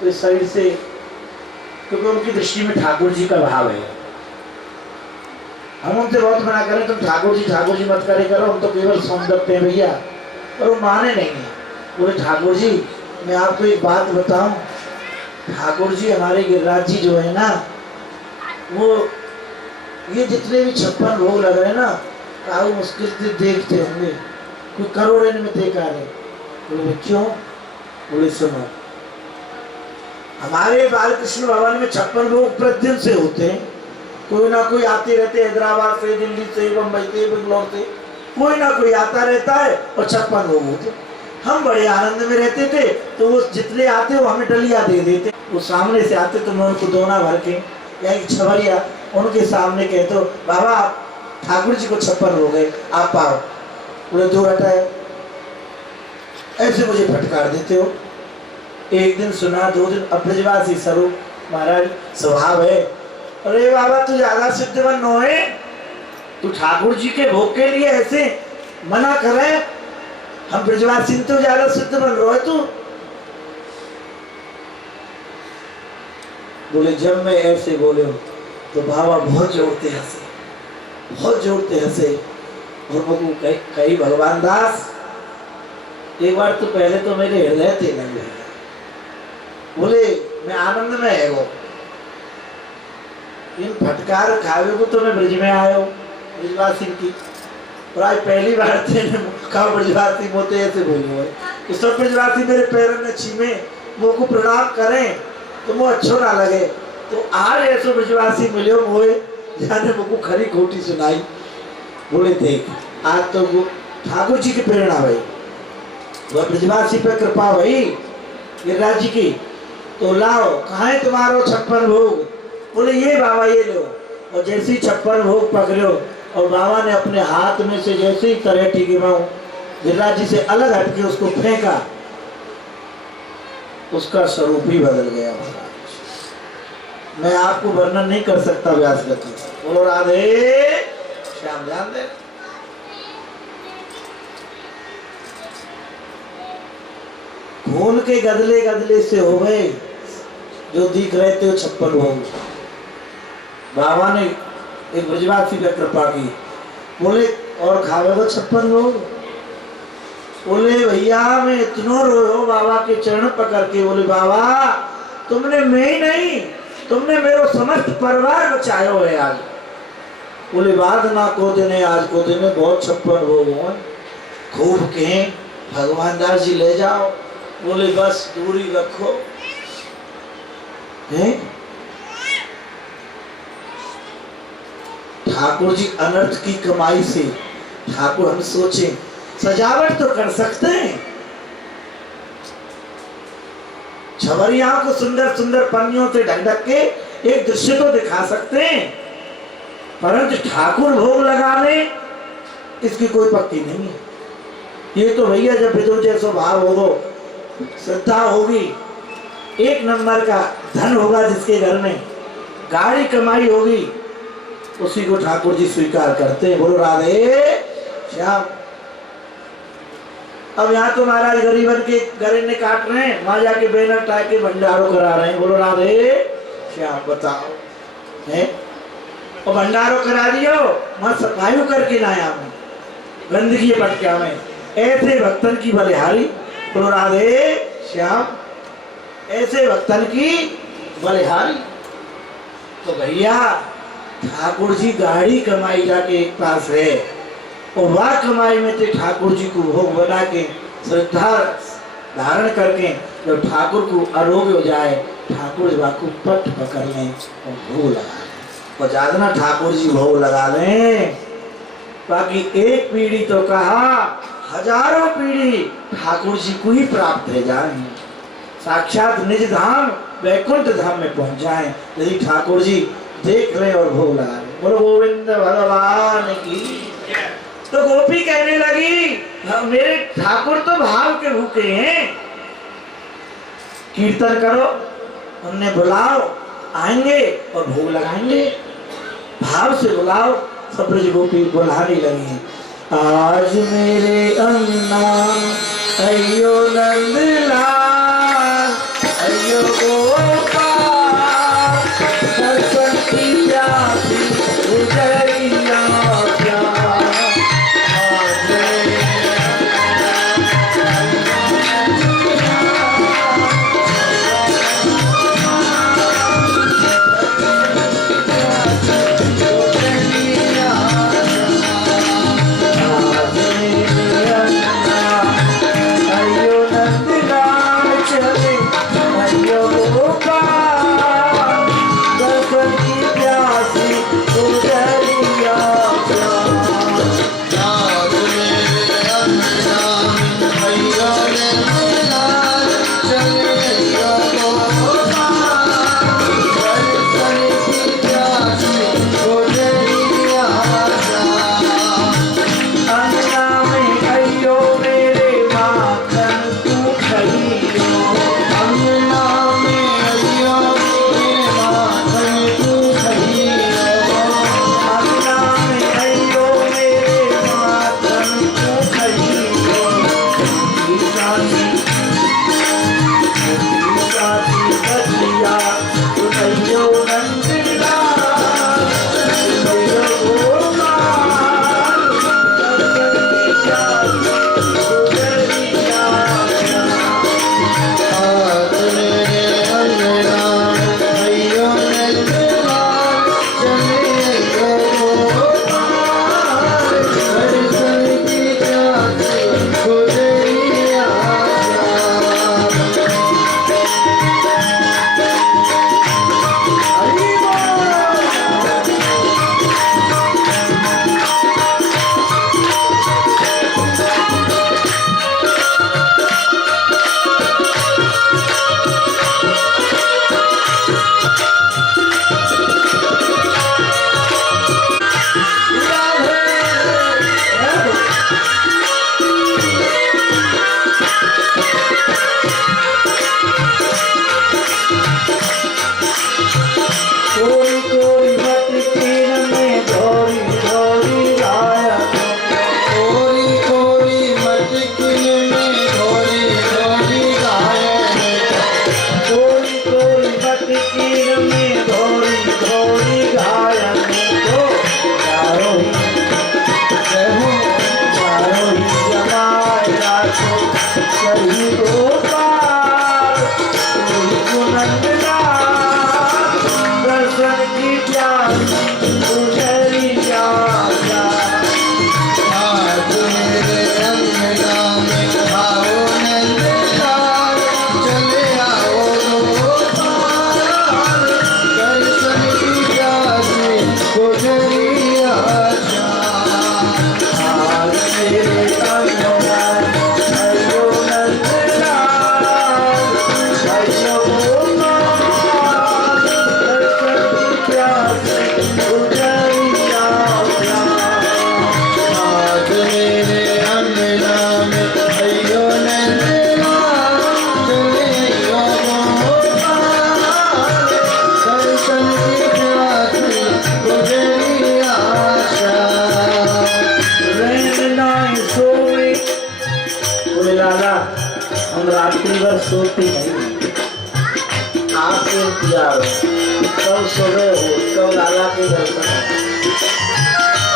तो इस शरीर से, क्योंकि उनकी दृष्टि में ठाकुर जी का भाव है। हम उनसे बहुत मना करें, तुम ठाकुर जी मत करे करो, हम तो केवल सौंदर्य हैं भैया, पर वो माने नहीं है। बोले ठाकुर जी मैं आपको एक बात बताऊं, ठाकुर जी हमारे गिरिराज जी जो है ना, वो ये जितने भी 56 भोग लग रहे हैं ना, काऊ मुश्किल से देखते होंगे, कोई करोड़ में देखा रहे। बोले क्यों? बोले सुनो, हमारे बालकृष्ण भवन में 56 भोग प्रतिदिन से होते हैं, कोई ना कोई आते रहते, हैदराबाद से, दिल्ली से, बम्बई से, बेंगलोर से, कोई ना कोई आता रहता है और 56 भोग होते। हम बड़े आनंद में रहते थे, तो वो जितने आते वो हमें डलिया दे देते। वो सामने से आते तो मैं उनको दोना भर के या एक छवरिया उनके सामने कहते हो, बाबा ठाकुर जी को 56 हो गए, आप पाओ। बोले दो हटाए, ऐसे मुझे फटकार देते हो। एक दिन सुना, 2 दिन, अब ब्रजवासी स्वरूप महाराज स्वभाव है, अरे बाबा तू ज्यादा सिद्धवन नो है, तू ठाकुर जी के भोग के लिए ऐसे मना करे, हम ब्रजवासी तो ज्यादा सिद्धवन रो है तू। बोले जब मैं ऐसे बोले तो बाबा बहुत जोरते हंसे, बहुत जोरते हंसे, और वो कही भगवान दास एक बार तो पहले तो मेरे हृदय थे नहीं। बोले मैं आनंद में है वो, इन फटकार खावे को तो मैं ब्रज में आयो, ब्रजवासी की, और आज पहली बार थे कहा ब्रजवासी मोते ऐसे बोले तो सब ब्रजवासी मेरे पैरों में छीमे, वो को प्रणाम करें तो वो अच्छो ना लगे। तो आज ऐसे ब्रजवासी मिले मोए जाने मुझको खरी खोटी सुनाई। बोले देख आज तो वो ठाकुर जी की प्रेरणा भाई, वह ब्रजवासी पे कृपा भाई गिरिराज जी की, तो लाओ कहाँ है तुम्हारो 56 भोग। बोले ये बाबा ये लो, और जैसे ही 56 भोग पकड़ो, और बाबा ने अपने हाथ में से जैसे ही तरेटी गिराऊं गिरिराज जी से अलग हटके उसको फेंका, उसका स्वरूप ही बदल गया। मैं आपको वर्णन नहीं कर सकता व्यास गति। बोलो राधे श्याम, ध्यान दे। खून के गदले गदले से हो गए जो दिख रहे थे 56 भोग। बाबा ने एक ब्रजवासी पे कृपा की, बोले और खावे वो 56 भोग। बोले भैया मैं इतना रोयो बाबा के चरण पकड़ के। बोले बाबा तुमने मैं ही नहीं, तुमने मेरो समस्त परिवार बचायो है आज। बोले बाद ना को दिन आज को दिन बहुत 56 भोग हो, खूब कहे भगवान दास जी ले जाओ। बोले बस दूरी रखो है। ठाकुर जी अनर्थ की कमाई से, ठाकुर हम सोचें सजावट तो कर सकते हैं, छवरियाओं को सुंदर सुंदर पन्नियों से ढक ढक के एक दृश्य तो दिखा सकते हैं, परंतु ठाकुर भोग लगा ले इसकी कोई पक्की नहीं है। ये तो भैया जब विदुर जैसा भाव होगा, श्रद्धा होगी, एक नंबर का धन होगा, जिसके घर में गाड़ी कमाई होगी, उसी को ठाकुर जी स्वीकार करते हैं। बोलो राधे श्याम। अब यहाँ तो महाराज गरीबन के गरीने काट रहे हैं, वहां जाके बैनर टाइप के भंडारों करा रहे हैं। बोलो राधे श्याम। बताओ है, और भंडारों करा दियो, वहां सफाई करके ना आया में गंदगी पटका में, ऐसे भक्तन की बलिहारी। बोलो राधे श्याम, ऐसे भक्तन की बलिहारी। तो भैया ठाकुर जी गाड़ी कमाई जाके एक पास है, और वह कमाई में से ठाकुर जी को भोग बना के श्रद्धा धारण करके जब ठाकुर को आरोग्य हो जाए, ठाकुर जी को पट पकड़ लें और भोग लगा लें, और ज्यादा ठाकुर जी भोग लगा लें। बाकी एक पीढ़ी तो कहा हजारों पीढ़ी ठाकुर जी को ही प्राप्त है जाए, साक्षात निज धाम वैकुंठ धाम में पहुंच जाए, यदि ठाकुर जी देख ले और भोग लगा ले। बोलो गोविंद भगवान की। तो गोपी कहने लगी मेरे ठाकुर तो भाव के भूखे हैं, कीर्तन करो, उन्हें बुलाओ, आएंगे और भोग लगाएंगे, भाव से बुलाओ। सब ब्रज गोपी बुलाने लगी, आज मेरे अन्ना अयो नंदलाल, अयो बोले लाला हम रात्रि भर सोते नहीं, आपके इंतजार कब सुबह हो, कब लाला के दर्शन हो,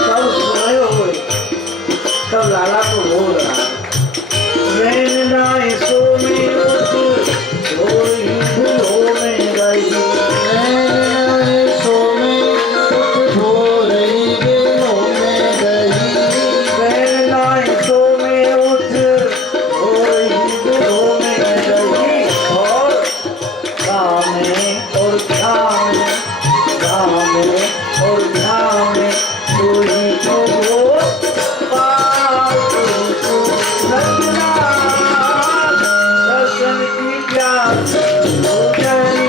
कब सुबह हो, कब लाला को बोल रहा मैंने नाए सो में उठ थोड़ी भूलो में गई, मैंने नाए सो में उठ थोड़ी भूलो में गई, मैंने नाए सो में उठ थोड़ी भूलो में गई, और गाने और ध्यान और ध्यान तू ही तो हो पार तू लगना दर्शन की प्यास हो गई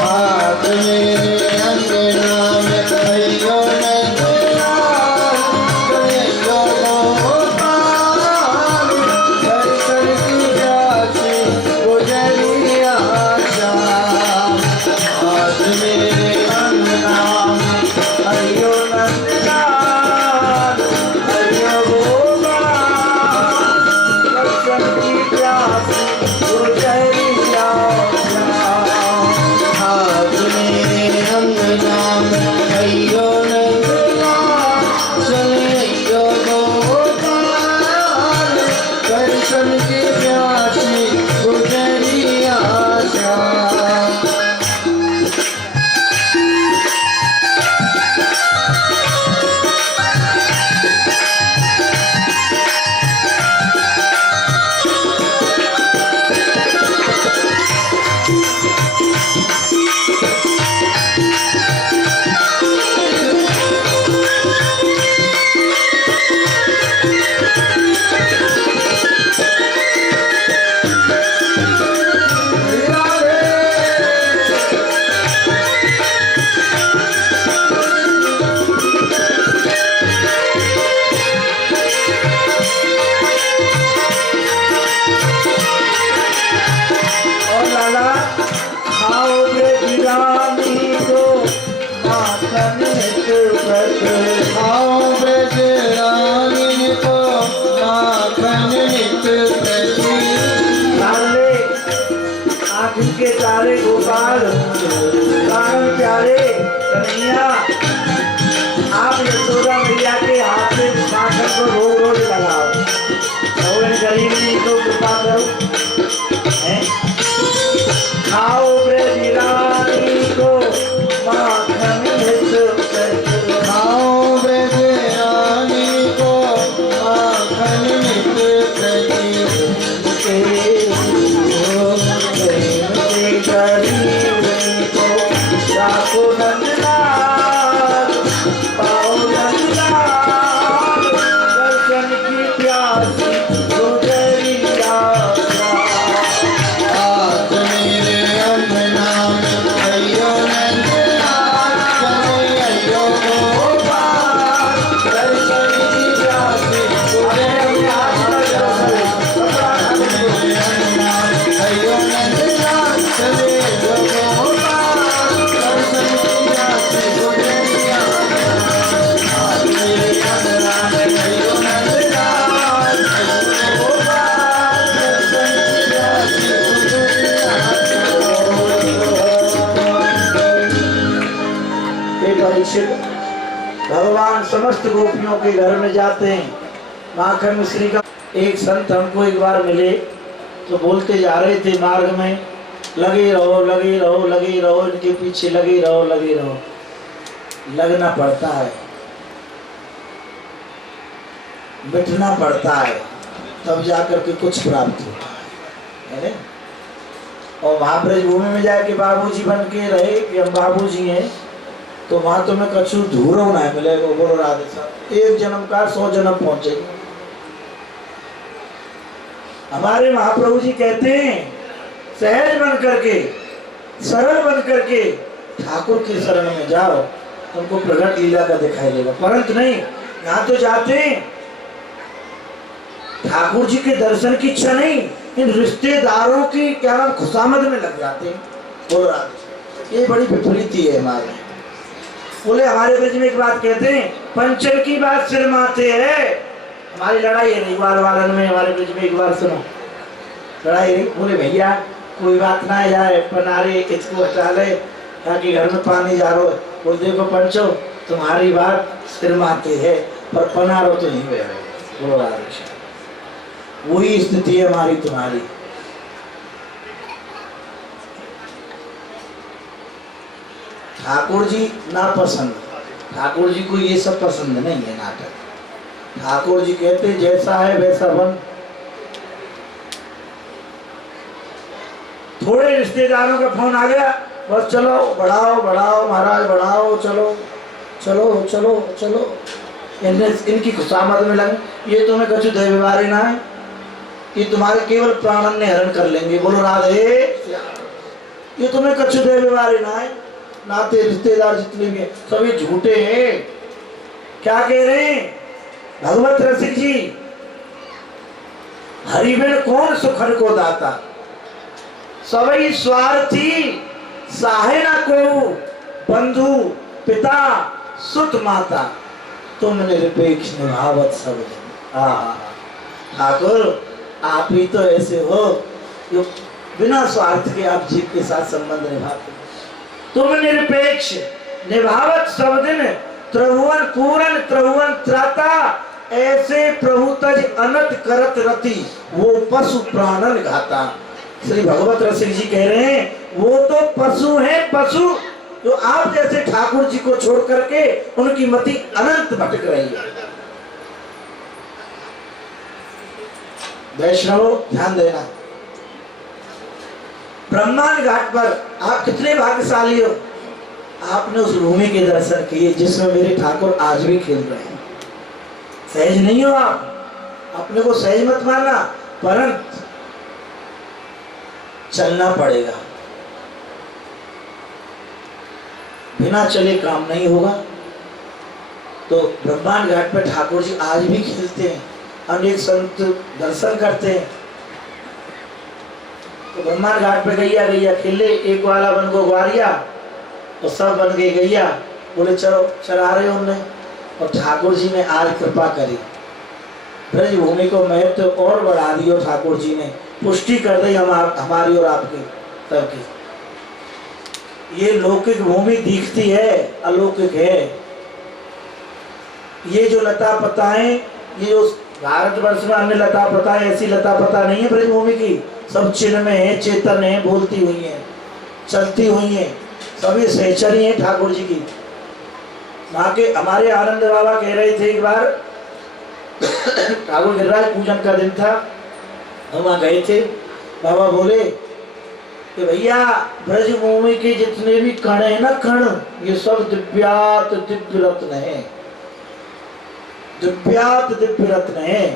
हाथ मेरे अंगना में कहियो नैया, कहियो गोपाल, दर्शन की प्यासी गुजरिया श्याम। हाथ मेरे अंगना में हरियो नंदलाल हरियो गोपाल दर्शन की प्यास हो गई हाथ मेरे अंगना में कहियो नैया, चलियो गोपाल, दर्शन की प्यासी गुजरिया श्याम। और लाला खाओगे गिरानी को माखन नित आओ ब्रज रानी को माखन नित प्रति, लाले आँखी के तारे गोपाल प्राण प्यारे कन्हैया आप यशोदा मैया के हाथ में माखन को रोज रोज लगाओ, और गरीब जी को कृपा करो हैं? खाओ ब्रज रानी को माखन नित प्रति, आओ ब्रज रानी को माखन नित प्रति, दर्शन की प्यास हाथ मेरे अंगना में कहियो नैया, चलियो गोपाल, दर्शन की प्यासी गुजरिया श्याम। मेरे अंगना में कहियो नैया, चलियो गोपाल, दर्शन की प्यासी गुजरिया श्याम। हाथ मेरे अंगना में कहियो नैया, चलियो गोपाल, दर्शन की प्यासी गुजरिया हे परीक्षित, भगवान समस्त गोपियों के घर में जाते हैं। माखन मिश्री का एक संत हमको एक बार मिले तो बोलते जा रहे थे मार्ग में, लगे रहो लगे रहो लगे रहो, इनके पीछे लगे रहो लगे रहो। लगना पड़ता है, मिटना पड़ता है, तब जाकर के कुछ प्राप्त होता है। और वहां ब्रजभूमि में जाके बाबूजी बन के रहे कि हम बाबूजी हैं, तो वहां तो मैं कछु धूरो ना मिलेगा। बोलो राधे साहब, एक जन्म का 100 जन्म पहुंचेगा। हमारे महाप्रभु जी कहते हैं सहज बन करके सरल बन करके ठाकुर की शरण में जाओ, तुमको प्रगट लीला का दिखाई देगा। परंतु नहीं, यहाँ तो जाते हैं ठाकुर जी के दर्शन की इच्छा नहीं, इन रिश्तेदारों की क्या नाम खुशामद में लग जाते हैं। बोलो राधे, ये बड़ी विपरीति है हमारे। बोले हमारे ब्रज में एक बात कहते हैं, पंचर की बात सिर माथे है। हमारी लड़ाई है ग्वाल वालन में, हमारे बीच में। एक बार सुनो लड़ाई रही। बोले भैया कोई बात ना जाए, पनारे इसको हटा ले ताकि घर में पानी जा रो। बोल देखो पंचो तुम्हारी बात सिर माते है पर पनारो तो नहीं हुए। बोलो राधे। वही स्थिति है हमारी तुम्हारी। ठाकुर जी ना पसंद, ठाकुर जी को ये सब पसंद नहीं है नाटक। ठाकुर जी कहते जैसा है वैसा बन। थोड़े रिश्तेदारों का फोन आ गया, बस चलो बढ़ाओ बढ़ाओ महाराज बढ़ाओ, चलो चलो चलो चलो। इनकी खुशामद में लगे। ये तुम्हें कछु दे बीमारी ना है, ये तुम्हारे केवल प्राणन ने हरण कर लेंगे। बोलो राधे। ये तुम्हें कछु दे बीमारी ना है। नाते रिश्तेदार जितने भी हैं सभी झूठे हैं। क्या कह रहे हैं भगवत रसिक जी? हरिबिन कौन सुखर को दाता, सभी स्वार्थी साहे ना को, बंधु पिता सुत माता, तुम निरपेक्ष निभावत सब। ठाकुर आप ही तो ऐसे हो जो बिना स्वार्थ के आप जीव के साथ संबंध निभाते। तुम निरपेक्ष निभावत सब दिन, त्रिभुवन पूरन त्रिभुवन त्राता, ऐसे प्रभु तज अनत करत रति, वो पशु प्राणन घाता। श्री भगवत रसिक जी कह रहे हैं वो तो पशु है, पशु जो आप जैसे ठाकुर जी को छोड़ करके उनकी मति अनंत भटक रही है। वैष्णव ध्यान देना, ब्रह्मांड घाट पर आप कितने भाग्यशाली हो, आपने उस भूमि के दर्शन किए जिसमें मेरे ठाकुर आज भी खेल रहे हैं। सहज नहीं हो आप, अपने को सहज मत मानना, परंतु चलना पड़ेगा। बिना चले काम नहीं होगा। तो ब्रह्मांड घाट पर ठाकुर जी आज भी खेलते हैं, अनेक संत दर्शन करते हैं। तो ब्रह्मांड घाट पे गैया गैया खेले, एक वाला बन गो ग्वारिया तो सब बन गए गैया। बोले चलो चला रहे उनने, और ठाकुर जी ने आज कृपा करी, ब्रज भूमि को महत्व और बढ़ा दियो। ठाकुर जी ने पुष्टि कर दी हमारी और आपकी सबकी। ये लौकिक भूमि दिखती है, अलौकिक है। ये जो लता पताएं, ये जो भारतवर्ष में अन्य लता पताएं, ऐसी लता पता नहीं है ब्रज भूमि की। सब चिन्ह में है, चेतन है, बोलती हुई है, चलती हुई है, सभी सहचरी हैं ठाकुर जी की। वहाँ के हमारे आनंद बाबा कह रहे थे एक बार, ठाकुर गिरिराज पूजन का दिन था, हम वहाँ गए थे। बाबा बोले कि भैया ब्रज भूमि के जितने भी कण है ना, कण, ये सब दिव्यात दिव्य रत्न है, दिव्यात दिव्य रत्न है।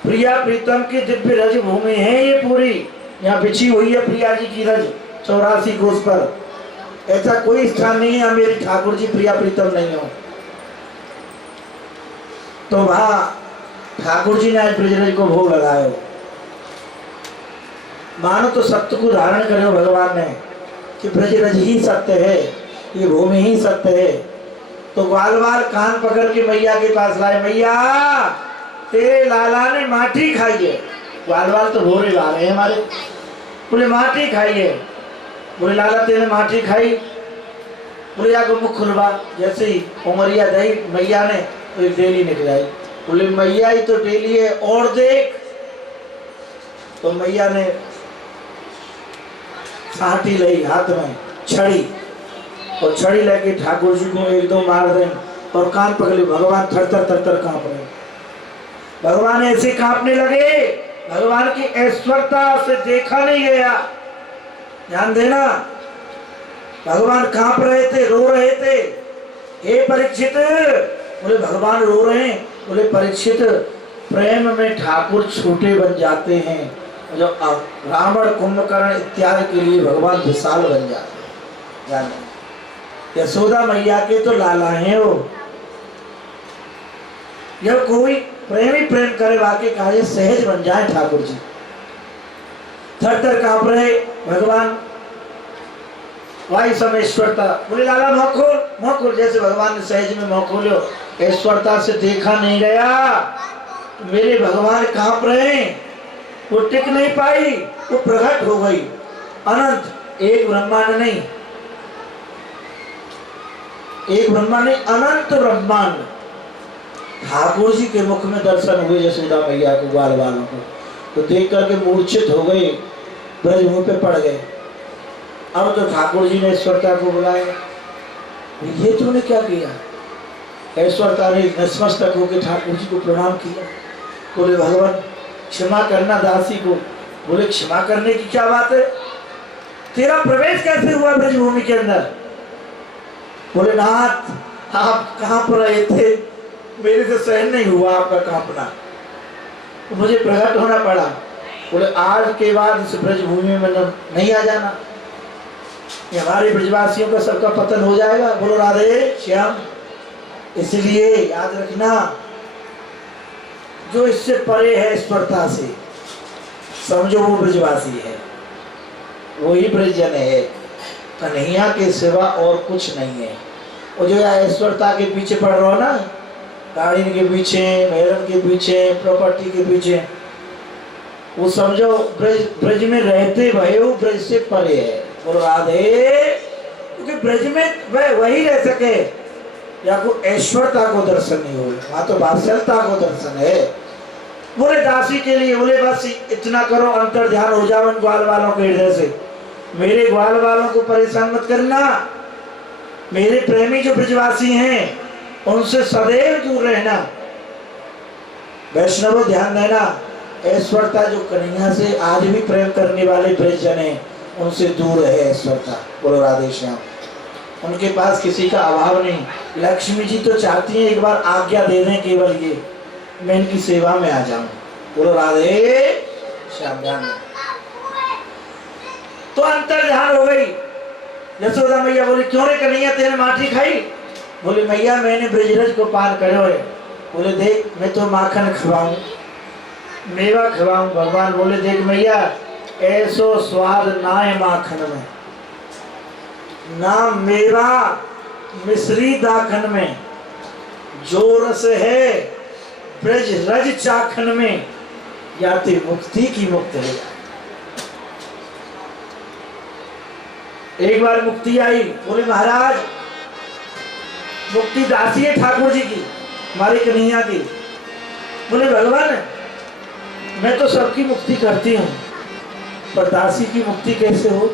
प्रिया प्रीतम की दिव्य रज भूमि है ये पूरी। यहाँ बिछी हुई है प्रिया जी की रज 84 कोस पर। ऐसा कोई स्थान नहीं है मेरी ठाकुर जी प्रिया प्रीतम नहीं हो। तो वहां ठाकुर जी ने आज ब्रजरज को भोग लगाए। मानो तो सत्य को धारण करे भगवान ने कि ब्रजरज ही सत्य है, ये भूमि ही सत्य है। तो ग्वालवाल कान पकड़ के मैया के पास लाए, मैया तेरे लाला ने माटी खाई है। ग्वालवाल तो भोरे ला रहे हैं हमारे। बोले माटी खाई है। बोले लाला तेरे माटी खाई। बोले जाकर मुख खुलवा। जैसे ही उमरिया दही मैया ने तो एक डेली निकल आई। बोले मैया ही तो डेली है और देख। तो मैया ने छाटी ली हाथ में छड़ी, और छड़ी लेके ठाकुर जी को एक दो मार दें और कान पकड़े। भगवान थर थर कांप रहे। भगवान ऐसे कांपने लगे, भगवान की ऐश्वर्यता से देखा नहीं गया। ध्यान देना, भगवान कांप रहे थे, रो रहे थे। हे परीक्षित, बोले भगवान रो रहे हैं। बोले परीक्षित, प्रेम में ठाकुर छोटे बन जाते हैं, जो रावण कुंभकर्ण इत्यादि के लिए भगवान विशाल बन जाते हैं। यशोदा मैया के तो लाला हैं वो। जब कोई प्रेमी प्रेम करे वाके कहा सहज बन जाए ठाकुर जी। थर थर कांप रहे भगवान। वायु समेश्वरता। बोले लाला मोह खोल, जैसे भगवान ने सहज में मोह खोलो ऐश्वर्यता से देखा नहीं गया। मेरे भगवान कांप रहे, वो टिक नहीं पाई, वो प्रकट हो गई। अनंत, एक ब्रह्मांड नहीं, एक ब्रह्मांड नहीं, अनंत ब्रह्मांड ठाकुर जी के मुख में दर्शन हुए यशोदा मैया को, ग्वाल वालों को। तो देख करके मूर्छित हो गए, ब्रज मुंह पे पड़ गए। अब तो ठाकुर जी ने ऐश्वर्यता को बुलाया, ये तूने क्या किया? ऐश्वर्यता ने नतमस्तक होकर ठाकुर जी को प्रणाम किया। बोले भगवान क्षमा करना दासी को। बोले क्षमा करने की क्या बात है, तेरा प्रवेश कैसे हुआ ब्रजभूमि के अंदर? बोले नाथ आप कहाँ पर रहे थे, मेरे से सहन नहीं हुआ आपका कांपना, तो मुझे प्रकट होना पड़ा। बोले आज के बाद इस ब्रजभूमि में नहीं आ जाना, ये हमारे ब्रजवासियों का सबका पतन हो जाएगा। बोलो राधे श्याम। इसलिए याद रखना, जो इससे परे है स्पर्धा से, समझो वो ब्रजवासी है, वही ब्रजजन है, कन्हैया के सिवा और कुछ नहीं है। वो जो ऐश्वर्यता के पीछे पड़ रहा हो ना, गाड़ी के पीछे, मेहरन के पीछे, प्रॉपर्टी के पीछे, वो समझो ब्रज में रहते भय वो ब्रज से परे है। बोलो राधे। क्योंकि ब्रज में वह वही रह सके या को ऐश्वर्यता को दर्शन नहीं हो, वहां तो वात्सल्यता को दर्शन है। बोले दासी के लिए, बोले बस इतना करो, अंतर ध्यान हो जाओ इन ग्वाल वालों के हृदय से, मेरे ग्वाल वालों को परेशान मत करना, मेरे प्रेमी जो ब्रजवासी हैं उनसे सदैव दूर रहना। वैष्णव ध्यान देना, ऐश्वर्यता जो कन्हैया से आज भी प्रेम करने वाले ब्रजजन हैं उनसे दूर है ऐश्वर्यता। बोलो राधे श्याम। उनके पास किसी का अभाव नहीं। लक्ष्मी जी तो चाहती है एक बार आज्ञा दे दें, केवल ये मैं इनकी सेवा में आ जाऊं। बोलो राधे श्याम। ध्यान तो अंतर ध्यान हो गई। यशोदा मैया बोली क्यों रे कन्हैया तेरे माटी खाई? बोले मैया मैंने ब्रजरज को पार करो है। बोले देख मैं तो माखन खवाऊं, मेवा खवाऊं। भगवान बोले देख मैया ऐसो स्वाद ना है माखन में, ना मेवा मिश्री दाखन में, जो रस है ब्रज रज चाखन में, याते मुक्ति की मुक्त है। एक बार मुक्ति आई, बोले महाराज मुक्ति दासी है ठाकुर जी की, हमारी कन्हैया की। बोले भगवान मैं तो सबकी मुक्ति करती हूँ, पर दासी की मुक्ति कैसे हो?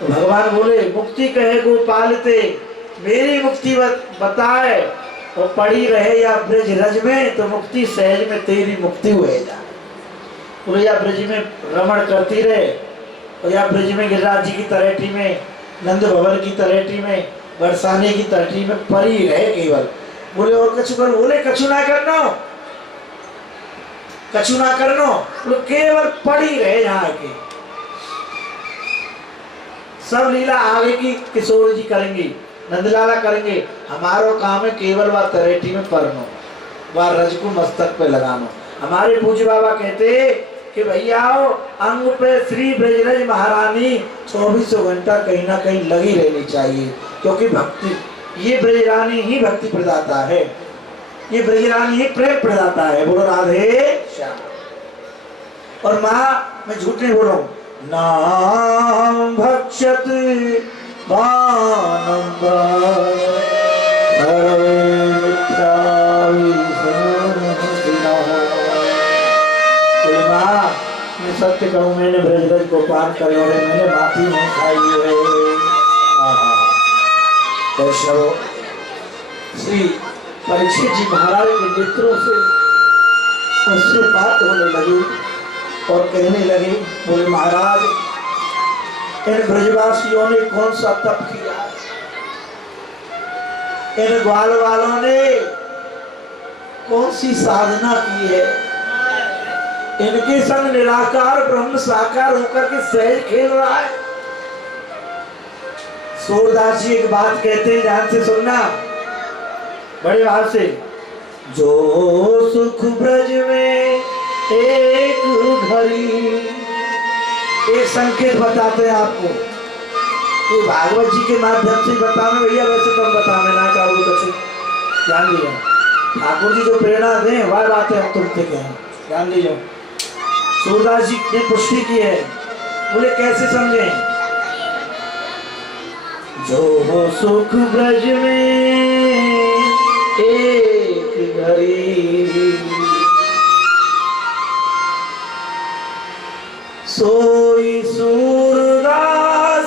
तो भगवान बोले मुक्ति कहे गोपालते, मेरी मुक्ति बताए और पड़ी रहे या ब्रज रज में, तो मुक्ति सहज में तेरी मुक्ति हुए जा। बोले या ब्रज में रमण करती रहे, और या ब्रज में गिरिराज जी की तरेटी में, नंद भवन की तरेटी में, बरसाने की तरेटी में पड़ी रहे केवल। बोले और कछु कर? बोले कछु ना करना, कछु ना करनो, बोले केवल पड़ी रहे यहाँ के। सब लीला आगे की किशोर जी करेंगी, नंदलाला करेंगे, हमारो काम है केवल वह तरेटी में पढ़नो, वह रज को मस्तक पे लगानो। हमारे पूज्य बाबा कहते कि भैया अंग पे श्री ब्रजरज महारानी 24 घंटा कहीं ना कहीं लगी रहनी चाहिए, क्योंकि भक्ति ये ब्रजरानी ही भक्ति प्रदाता है, ये ब्रजरानी ही प्रेम प्रदाता है। बोलो राधे श्याम। और माँ मैं झूठ नहीं बोल रहा हूँ, नाम भक्षत मैं सत्य कहूँ मैंने ब्रजरज को पार करे और मैंने माफी नहीं खाई है। वैष्णव श्री परीक्षित जी महाराज के नेत्रों से अश्रुपात होने लगे और कहने लगे, बोले महाराज इन ब्रजवासियों ने कौन सा तप किया, इन ग्वाल वालों ने कौन सी साधना की है, इनके संग निराकार ब्रह्म साकार होकर के सहज खेल रहा है। सूरदास जी एक बात कहते हैं, ध्यान से सुनना बड़े भाव से। जो सुख ब्रज में एक घड़ी, एक संकेत बताते हैं आपको, ये भागवत जी के माध्यम से बताने भैया, वैसे तो हम बताने ना चाहो कुछ ध्यान दीजिए, ठाकुर जी जो प्रेरणा दें वह बातें हम तुमसे कहें, ध्यान दीजिए। सूरदास जी ने पुष्टि की है, बोले कैसे समझें? जो हो सुख ब्रज में एक घड़ी, सोई सूरदास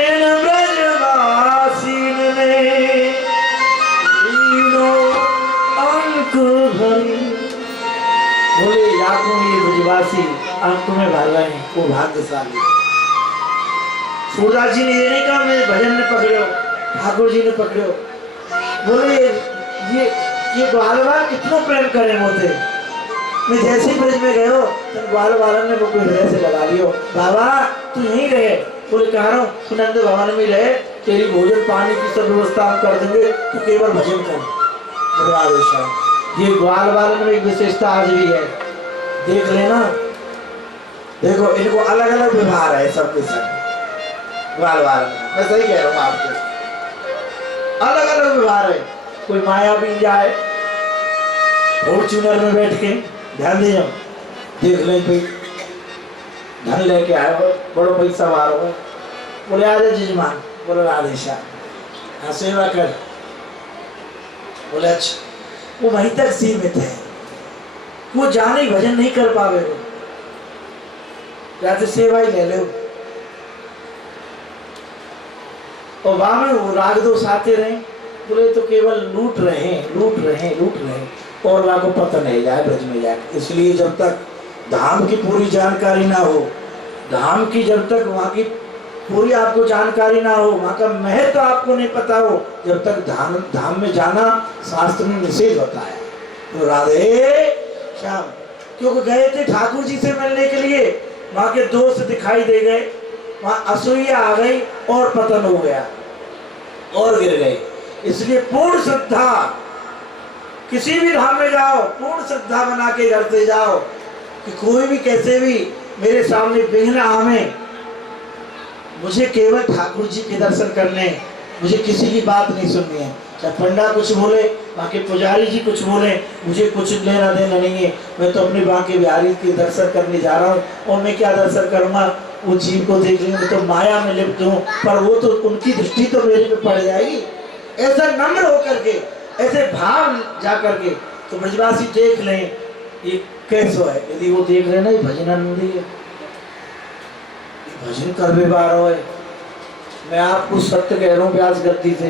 इन ब्रजवासीन ने तीनों अंक भरी। बोले लाखों ये ब्रजवासी अंक में भर रहे हैं, वो भाग्यशाली। सूरदास जी ने ये नहीं कहा मैं भजन में पकड़ो, ठाकुर जी ने पकड़ो। बोले ये ग्वाल वाल कितना प्रेम करे मोते, मैं जैसे ही ब्रज में गयो तो ग्वाल वालन ने मुझको हृदय से लगा लियो, बाबा तू यहीं रहे। बोले कह रहा हूँ सुनंद भवन में रहे, तेरी भोजन पानी की सब व्यवस्था हम कर देंगे, तू केवल भजन कर। बोले आदेश है। ये ग्वाल वालन में एक विशेषता आज भी है, देख लेना। देखो इनको अलग अलग व्यवहार है सबके सब, ग्वाल वालन मैं सही कह रहा हूँ आपको, अलग अलग व्यवहार है। कोई माया भी जाए फॉर्च्यूनर में बैठ के, ध्यान दीजिए, देख लें कोई धन लेके आए हो, बड़ो पैसा मारो, बोले आजा जजमान, बोले आदेशा हाँ सेवा कर। बोले अच्छा, वो वहीं तक सीमित है, वो जाने भजन नहीं कर पावे, वो जाते सेवा ही ले लो। और वहां में वो राग दोष आते रहे, बोले तो केवल लूट रहे और वहां को पता नहीं जाए ब्रज में जाए। इसलिए जब तक धाम की पूरी जानकारी ना हो, धाम की जब तक वहां की पूरी आपको जानकारी ना हो, वहां का महत्व आपको नहीं पता हो, जब तक धाम में जाना शास्त्र में निषेध होता है। तो राधे श्याम क्योंकि गए थे ठाकुर जी से मिलने के लिए, वहां के दोस्त दिखाई दे गए, वहां असूया आ गई और पतन हो गया और गिर गए। इसलिए पूर्ण श्रद्धा, किसी भी धाम में जाओ पूर्ण श्रद्धा बना के घर से जाओ कि कोई भी कैसे भी मेरे सामने विघ्न आवे, मुझे केवल ठाकुर जी के दर्शन करने, मुझे किसी की बात नहीं सुननी है। चाहे पंडा कुछ बोले, बाकी पुजारी जी कुछ बोले, मुझे कुछ लेना देना नहीं है। मैं तो अपने बांके बिहारी के दर्शन करने जा रहा हूँ, और मैं क्या दर्शन करूँगा, वो जीव को देख लेंगे, मैं तो माया में लिप्त हूँ, पर वो तो उनकी दृष्टि तो मेरे पे पड़ जाएगी। ऐसा नम्र होकर के, ऐसे भाव जा करके तो ब्रजवासी देख लें ये कैसो है। यदि वो देख रहे ना ये भजन आनंदी है, भजन कर व्यवहार है। मैं आपको सत्य कह रहा हूँ व्यास गद्दी से,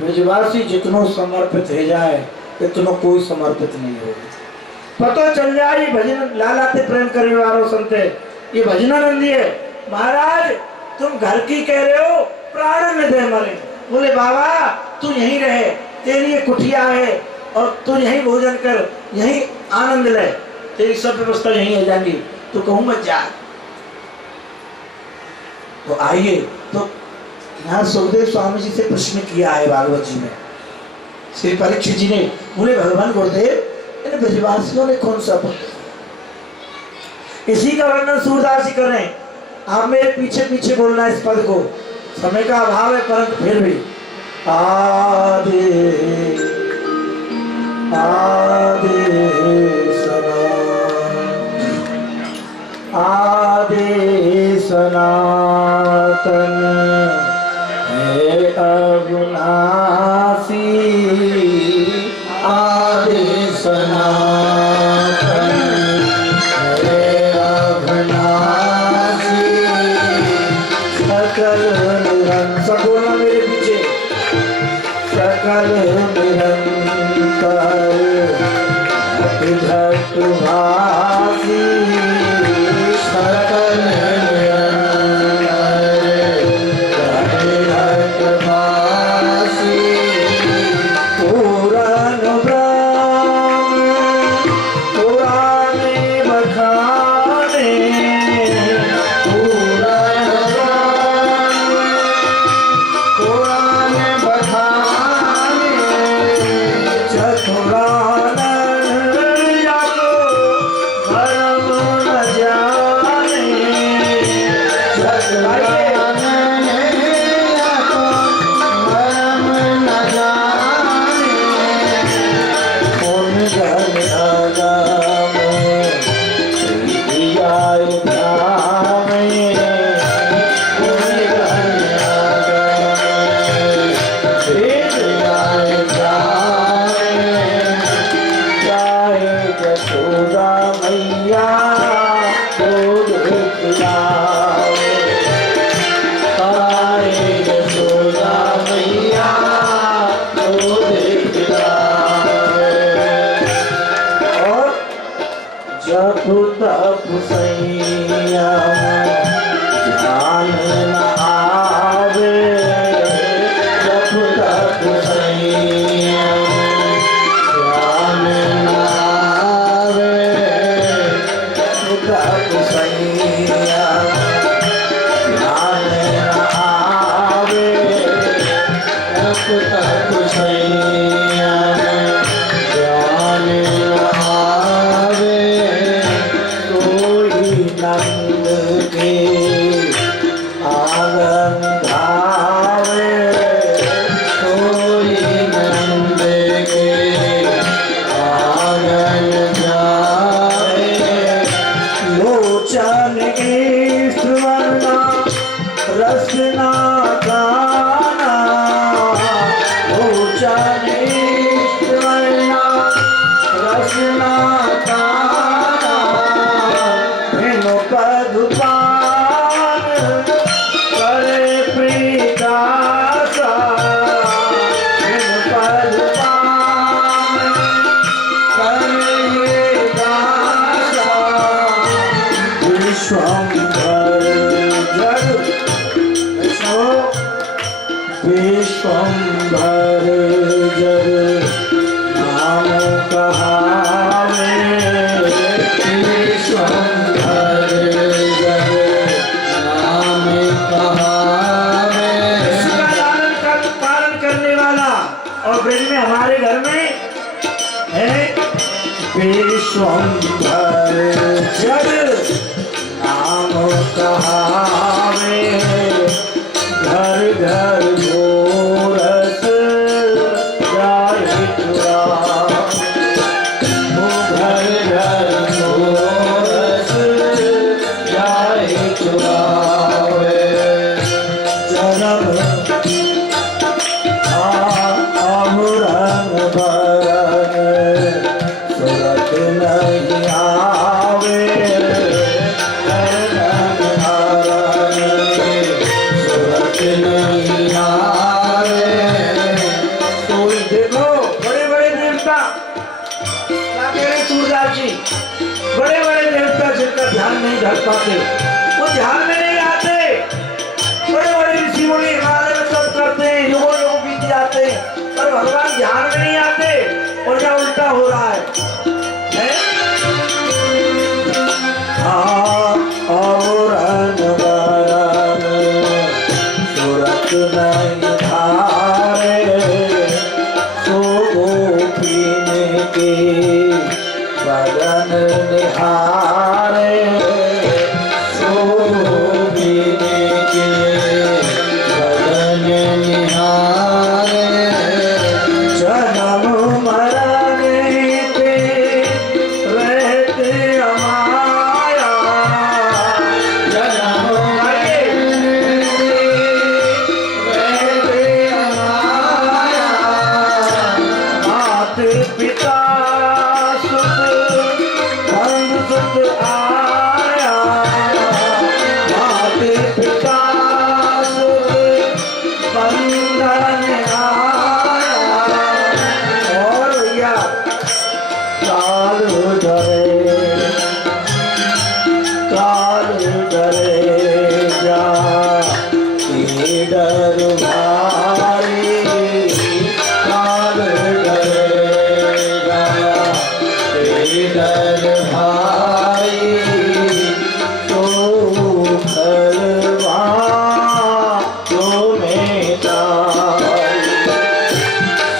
ब्रजवासी जितनो समर्पित हो जाए इतनो कोई समर्पित नहीं होगा। पता चल जाए भजन लालाते प्रेम करने वालों संते, ये भजनानंदी है। महाराज तुम घर की कह रहे हो, प्राण में दे मरे। बोले बाबा तू यहीं रहे, तेरी ये कुटिया है और तू यहीं भोजन कर, यहीं आनंद ले, तेरी सब व्यवस्था यहीं हो जाएगी, तो कहूँ मत जा। तो आइए, तो यहाँ सुखदेव स्वामी जी से प्रश्न किया है भागवत जी में, श्री परीक्षित जी ने। बोले भगवान गुरुदेव इन ब्रजवासियों ने कौन सा पुत्र, इसी का वर्णन सूरदास जी कर रहे हैं। आप मेरे पीछे पीछे बोलना इस पद को, समय का अभाव है परंतु फिर भी। आदि सनातन है अविनाशी, आदि सनातन है अविनाशी, सकल निरंतर, बोलना मेरे पीछे, सकल निरंतर धट भासी, सकल यशोदा मैया दूध पिलावे, आए यशोदा मैया दूध पिलावे। और जप तप सैया ध्यान न आवे, जप तप सैया ध्यान न आवे, जप तप सैया ध्यान न आवे, जप तप सैया ध्यान न आवे। कोई नंद के आंगन धावे, कोई नंद के आंगन जाए। लोचन ईश्वरना रसना गाना, लोचन ईश्वरना रसना गाना। हेनो पदुपान करे प्रीतासा, हेनो पदुपान करे दासा। विश्वंभर जग विश्वंभर जग नाम कहावे, विश्वंभर जग नाम कहावे। इसका पालन करने वाला और ब्रज में हमारे घर में है विश्वंभर जग नाम कहावे। घर घर गोरस जाए चुरावे, घर घर गोरस जाए चुरावे। जन्म आभूषण बरन सुरत नहीं आवे, सुरत नहीं आवे। कोई देखो बड़े बड़े देवता क्या कह रहे सूरदास जी, बड़े बड़े देवता जिनका ध्यान नहीं धर पाते, वो ध्यान में नहीं आते। बड़े बड़े ऋषि मुनि हमारे में सब करते हैं, युगों युग बीत जाते हैं, पर भगवान ध्यान में नहीं आते। और क्या उल्टा हो रहा है? औरन बरन सुरत नहीं धारे, सो गोपीन के बदन निहारे, सो गोपीन के बदन निहारे। जन्म मरण के रहते अमाया, जन्म मरण रहते अमाया। मात पिता सुत बंधु सुत आया, मात पिता सुत बंधन आया। और भैया काल डरे जा ये डर भारी, काल डरेगा ये डर भारी। तो खरवा तो मेरा,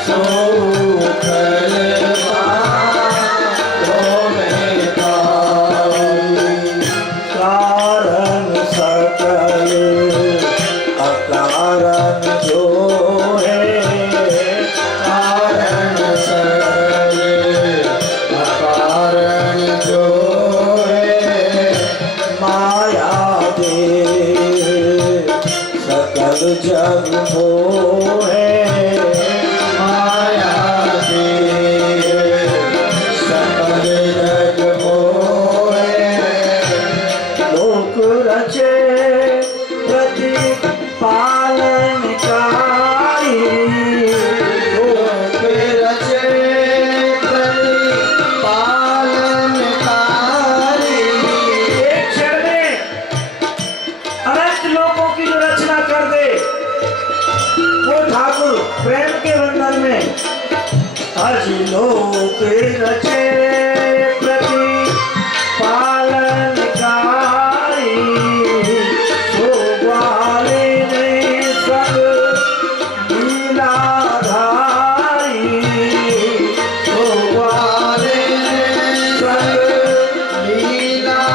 तो खरवा तो मेरा। लोक रचे प्रति पालनकारी सो ग्वाले ने सब लीलाधारी सो ग्वाले ने सब लीलाधारी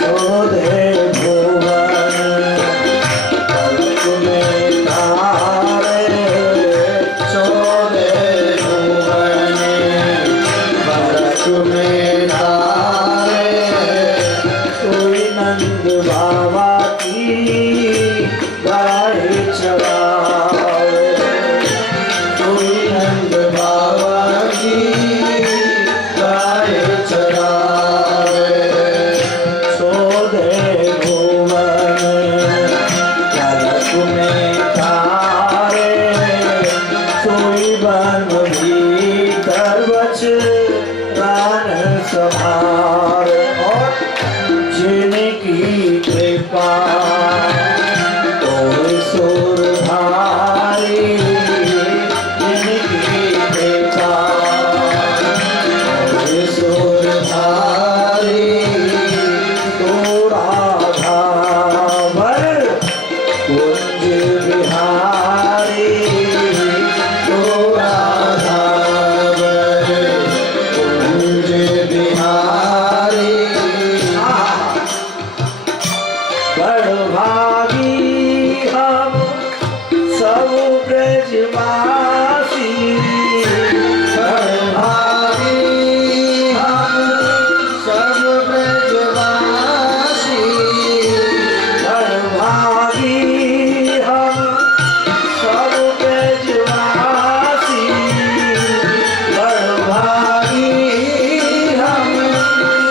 शोधे भुवन पलक में तारे शोधे भुवन पलक में तारे कोई नंद बाबा की गाय चरावे कोई नंद बाबा की गाय चरावे शोधे भुवन पलक में तारे सोई बन भीतर बच प्राण संभार और जिनकी कृपा कोई सुरधारी जिनकी कृपा कोई सुरधारी तो राधा भर कुंज बिहारी तो राधा राधावर कुंज बिहारी बड़भागी हम सब ब्रजवासी बड़भागी हम सब ब्रजवासी बड़भागी हम सब ब्रजवासी बड़भागी हम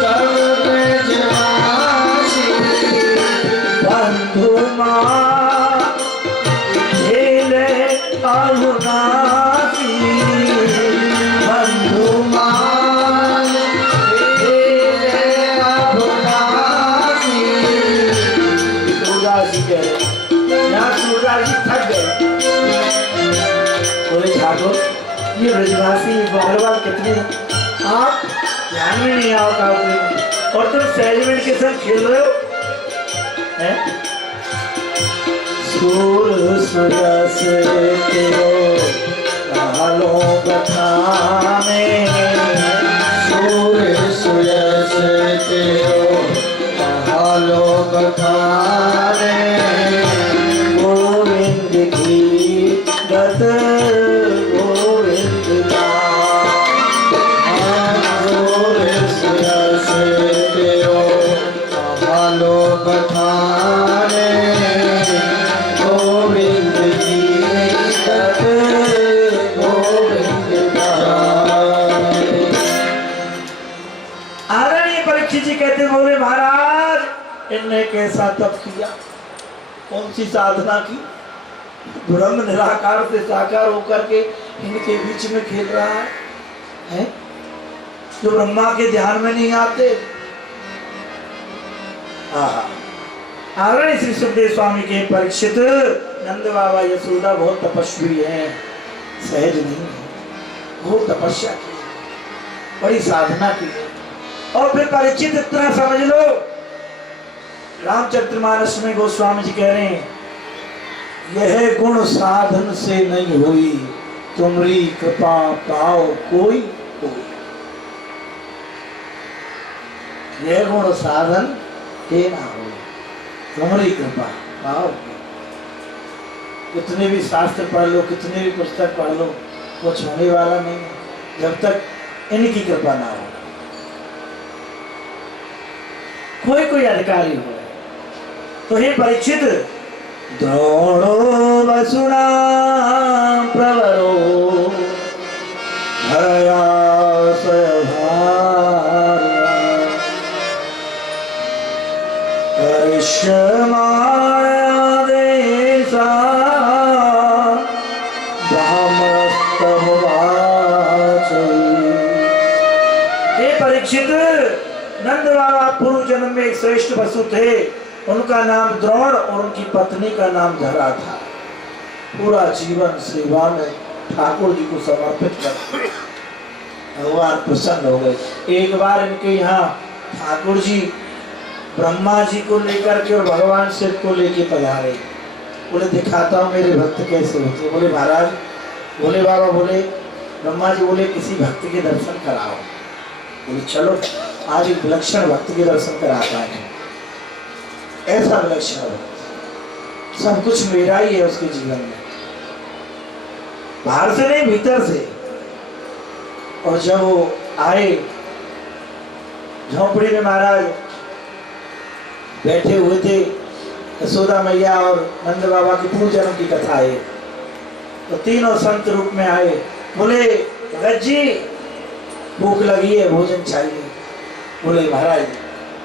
सब ब्रजवासी बंधु माँ झेले अरुणासी बंधु मान तेरे अभिलाषी सूरदास जी कह रहे यहाँ सूरदास जी थक गए बोले ठाकुर ये ब्रजवासी भगवान कितने हैं? आप ध्यान में नहीं आओगा और तुम सेलिब्रेट के साथ खेल रहे हो हैं? सूर सुरस तेरो कालो बखाने सूर्य सुयस तेरो महालो बखाने गोविंद की गत गोविंद सूर्य सुयस तेरो महालो बखाने गोविंद की सत गोविंद गाए। आदरणीय परीक्षित जी कहते हैं, बोले महाराज इनने कैसा तप किया, कौन सी साधना की, ब्रह्म निराकार से साकार होकर के इनके बीच में खेल रहा है? जो ब्रह्मा के ध्यान में नहीं आते। आदरणीय श्री सुखदेव स्वामी के परीक्षित नंद बाबा यशोदा बहुत तपस्वी है, सहज नहीं है, बहुत तपस्या की, बड़ी साधना की है। और फिर परीक्षित इतना समझ लो, रामचरितमानस में गोस्वामी जी कह रहे हैं, यह गुण साधन से नहीं हुई, तुमरी कृपा पाओ कोई कोई। यह गुण साधन के ना हो, तुम्हारी कृपा पाओ। कितने भी शास्त्र पढ़ लो, कितने भी पुस्तक पढ़ लो, कुछ होने वाला नहीं है जब तक इनकी कृपा ना हो। कोई कोई अधिकारी हो। तो हे परीक्षित, द्रोणो वसुना प्रवरो भरया करिष्यमाणादेशा हे परीक्षित, नंद बाबा पूर्व जन्म में एक श्रेष्ठ वसु थे, उनका नाम द्रोण और उनकी पत्नी का नाम धरा था। पूरा जीवन सेवा में ठाकुर जी को समर्पित कर। भगवान प्रसन्न हो गए। एक बार इनके यहाँ ठाकुर जी ब्रह्मा जी को लेकर के और भगवान शिव को लेके पधारे। बोले दिखाता हूँ मेरे भक्त कैसे होते। बोले महाराज, बोले बाबा, बोले ब्रह्मा जी बोले किसी भक्त के दर्शन कराओ। बोले चलो आज एक विलक्षण भक्त के दर्शन कराता है। ऐसा विलक्षण भक्त, सब कुछ मेरा ही है उसके जीवन में, बाहर से नहीं भीतर से। और जब वो आए झोंपड़ी में, महाराज बैठे हुए थे, यशोदा मैया और नंद बाबा की पूजन की कथा है, तो तीनों संत रूप में आए। बोले भगत जी भूख लगी है, भोजन चाहिए। बोले महाराज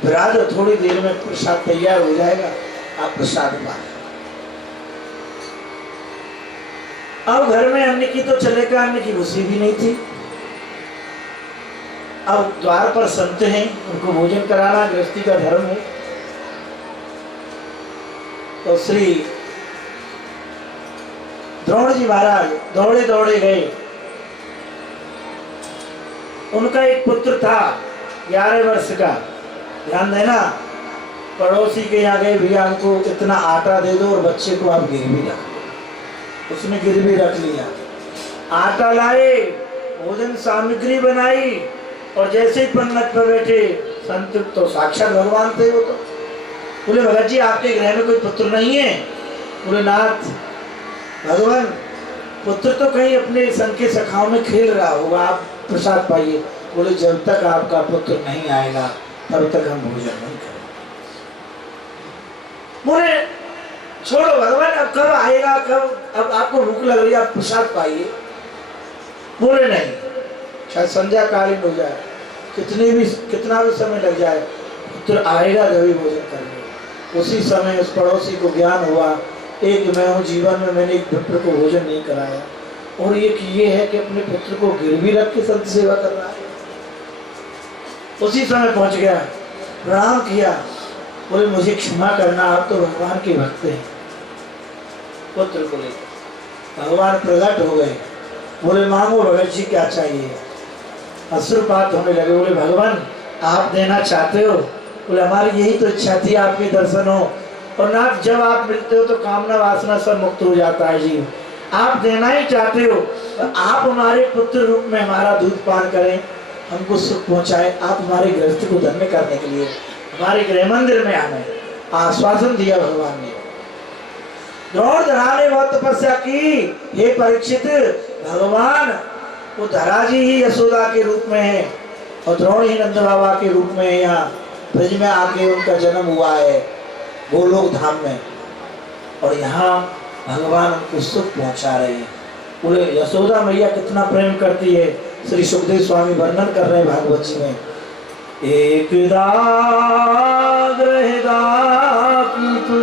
विराज, थोड़ी देर में प्रसाद तैयार हो जाएगा, आप प्रसाद पाए। अब घर में अन्न की तो चलेगा, अन्न की भूसी भी नहीं थी। अब द्वार पर संत हैं, उनको भोजन कराना गृहस्थी का धर्म है। तो श्री द्रोण जी महाराज दौड़े दौड़े गए। उनका एक पुत्र था 11 वर्ष का, ध्यान देना, पड़ोसी के यहाँ गए, भैया हमको इतना आटा दे दो और बच्चे को आप गिरवी रख लो। उसने गिरवी रख लिया, आटा लाए, भोजन सामग्री बनाई, और जैसे ही पंगत पर बैठे, संत तो साक्षात भगवान थे वो तो। बोले भगत जी आपके गृह में कोई पुत्र नहीं है? बोले नाथ भगवान, पुत्र तो कहीं अपने संग के सखाओं में खेल रहा होगा, आप प्रसाद पाइए। बोले जब तक आपका पुत्र नहीं आएगा तब तक हम भोजन नहीं करेंगे। बोले छोड़ो भगवान, अब कब आएगा, कब, अब आपको भूख लग रही है, आप प्रसाद पाइए। बोले नहीं, शायद संध्या कालीन हो जाए, कितना भी समय लग जाए, पुत्र आएगा जब भी भोजन करेंगे। उसी समय उस पड़ोसी को ज्ञान हुआ, एक मैं हूँ, जीवन में मैंने एक पुत्र को भोजन नहीं कराया, और एक ये है कि अपने पुत्र को गिरवी रख के संत सेवा कर रहा है। उसी समय पहुंच गया, प्रणाम किया। बोले मुझे क्षमा करना, आप तो भगवान के भक्त हैं। पुत्र को लेकर भगवान प्रकट हो गए। बोले मांगो भगत जी क्या चाहिए। अश्रुपात होने लगे। बोले भगवान आप देना चाहते हो? बोले हमारी यही तो इच्छा थी, आपके दर्शन हो। और नाथ जब आप मिलते हो तो कामना वासना सब मुक्त हो जाता है जीव। आप देना ही चाहते हो तो आप हमारे पुत्र रूप में हमारा दूध पान करें, हमको सुख पहुंचाए। आप हमारे गृहस्थी को धन्य करने के लिए हमारे गृह मंदिर में हमें आश्वासन दिया भगवान ने। द्रोण धरा ने बहुत तपस्या की। हे परीक्षित, भगवान वो धरा जी ही यशोदा के रूप में है और द्रोण ही नंद बाबा के रूप में यहाँ ब्रज में आके उनका जन्म हुआ है गोलोक धाम में, और यहाँ भगवान उनको सुख पहुंचा रहे हैं। बोले यशोदा मैया कितना प्रेम करती है, श्री सुखदेव स्वामी वर्णन कर रहे हैं भागवत जी में। एकदा गृहदा कीतु,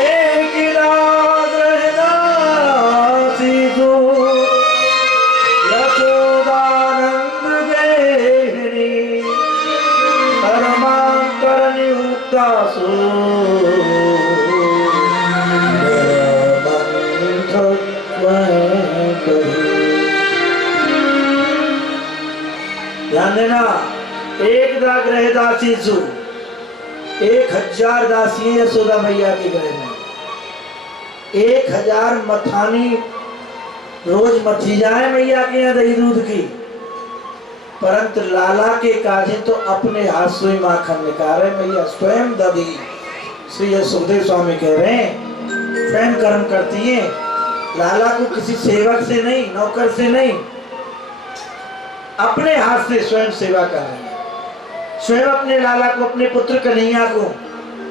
एकदा गृहदा सीतु, यशोदानंद गृहिणी, कर्मांकर नियुक्तासु, ध्यान देना। एक गृह दासी सु, 1000 दासी यशोदा मैया के गृह में। 1000 मथानी रोज मथी जाए मैया के यहाँ दही दूध की, परंतु लाला के काजे तो अपने हाथ से माखन निकाले मैया स्वयं दधी। श्री सुखदेव स्वामी कह रहे हैं स्वयं कर्म करती है, लाला को किसी सेवक से नहीं, नौकर से नहीं, अपने हाथ से स्वयं सेवा कर रहे हैं। स्वयं अपने लाला को, अपने पुत्र कन्हैया को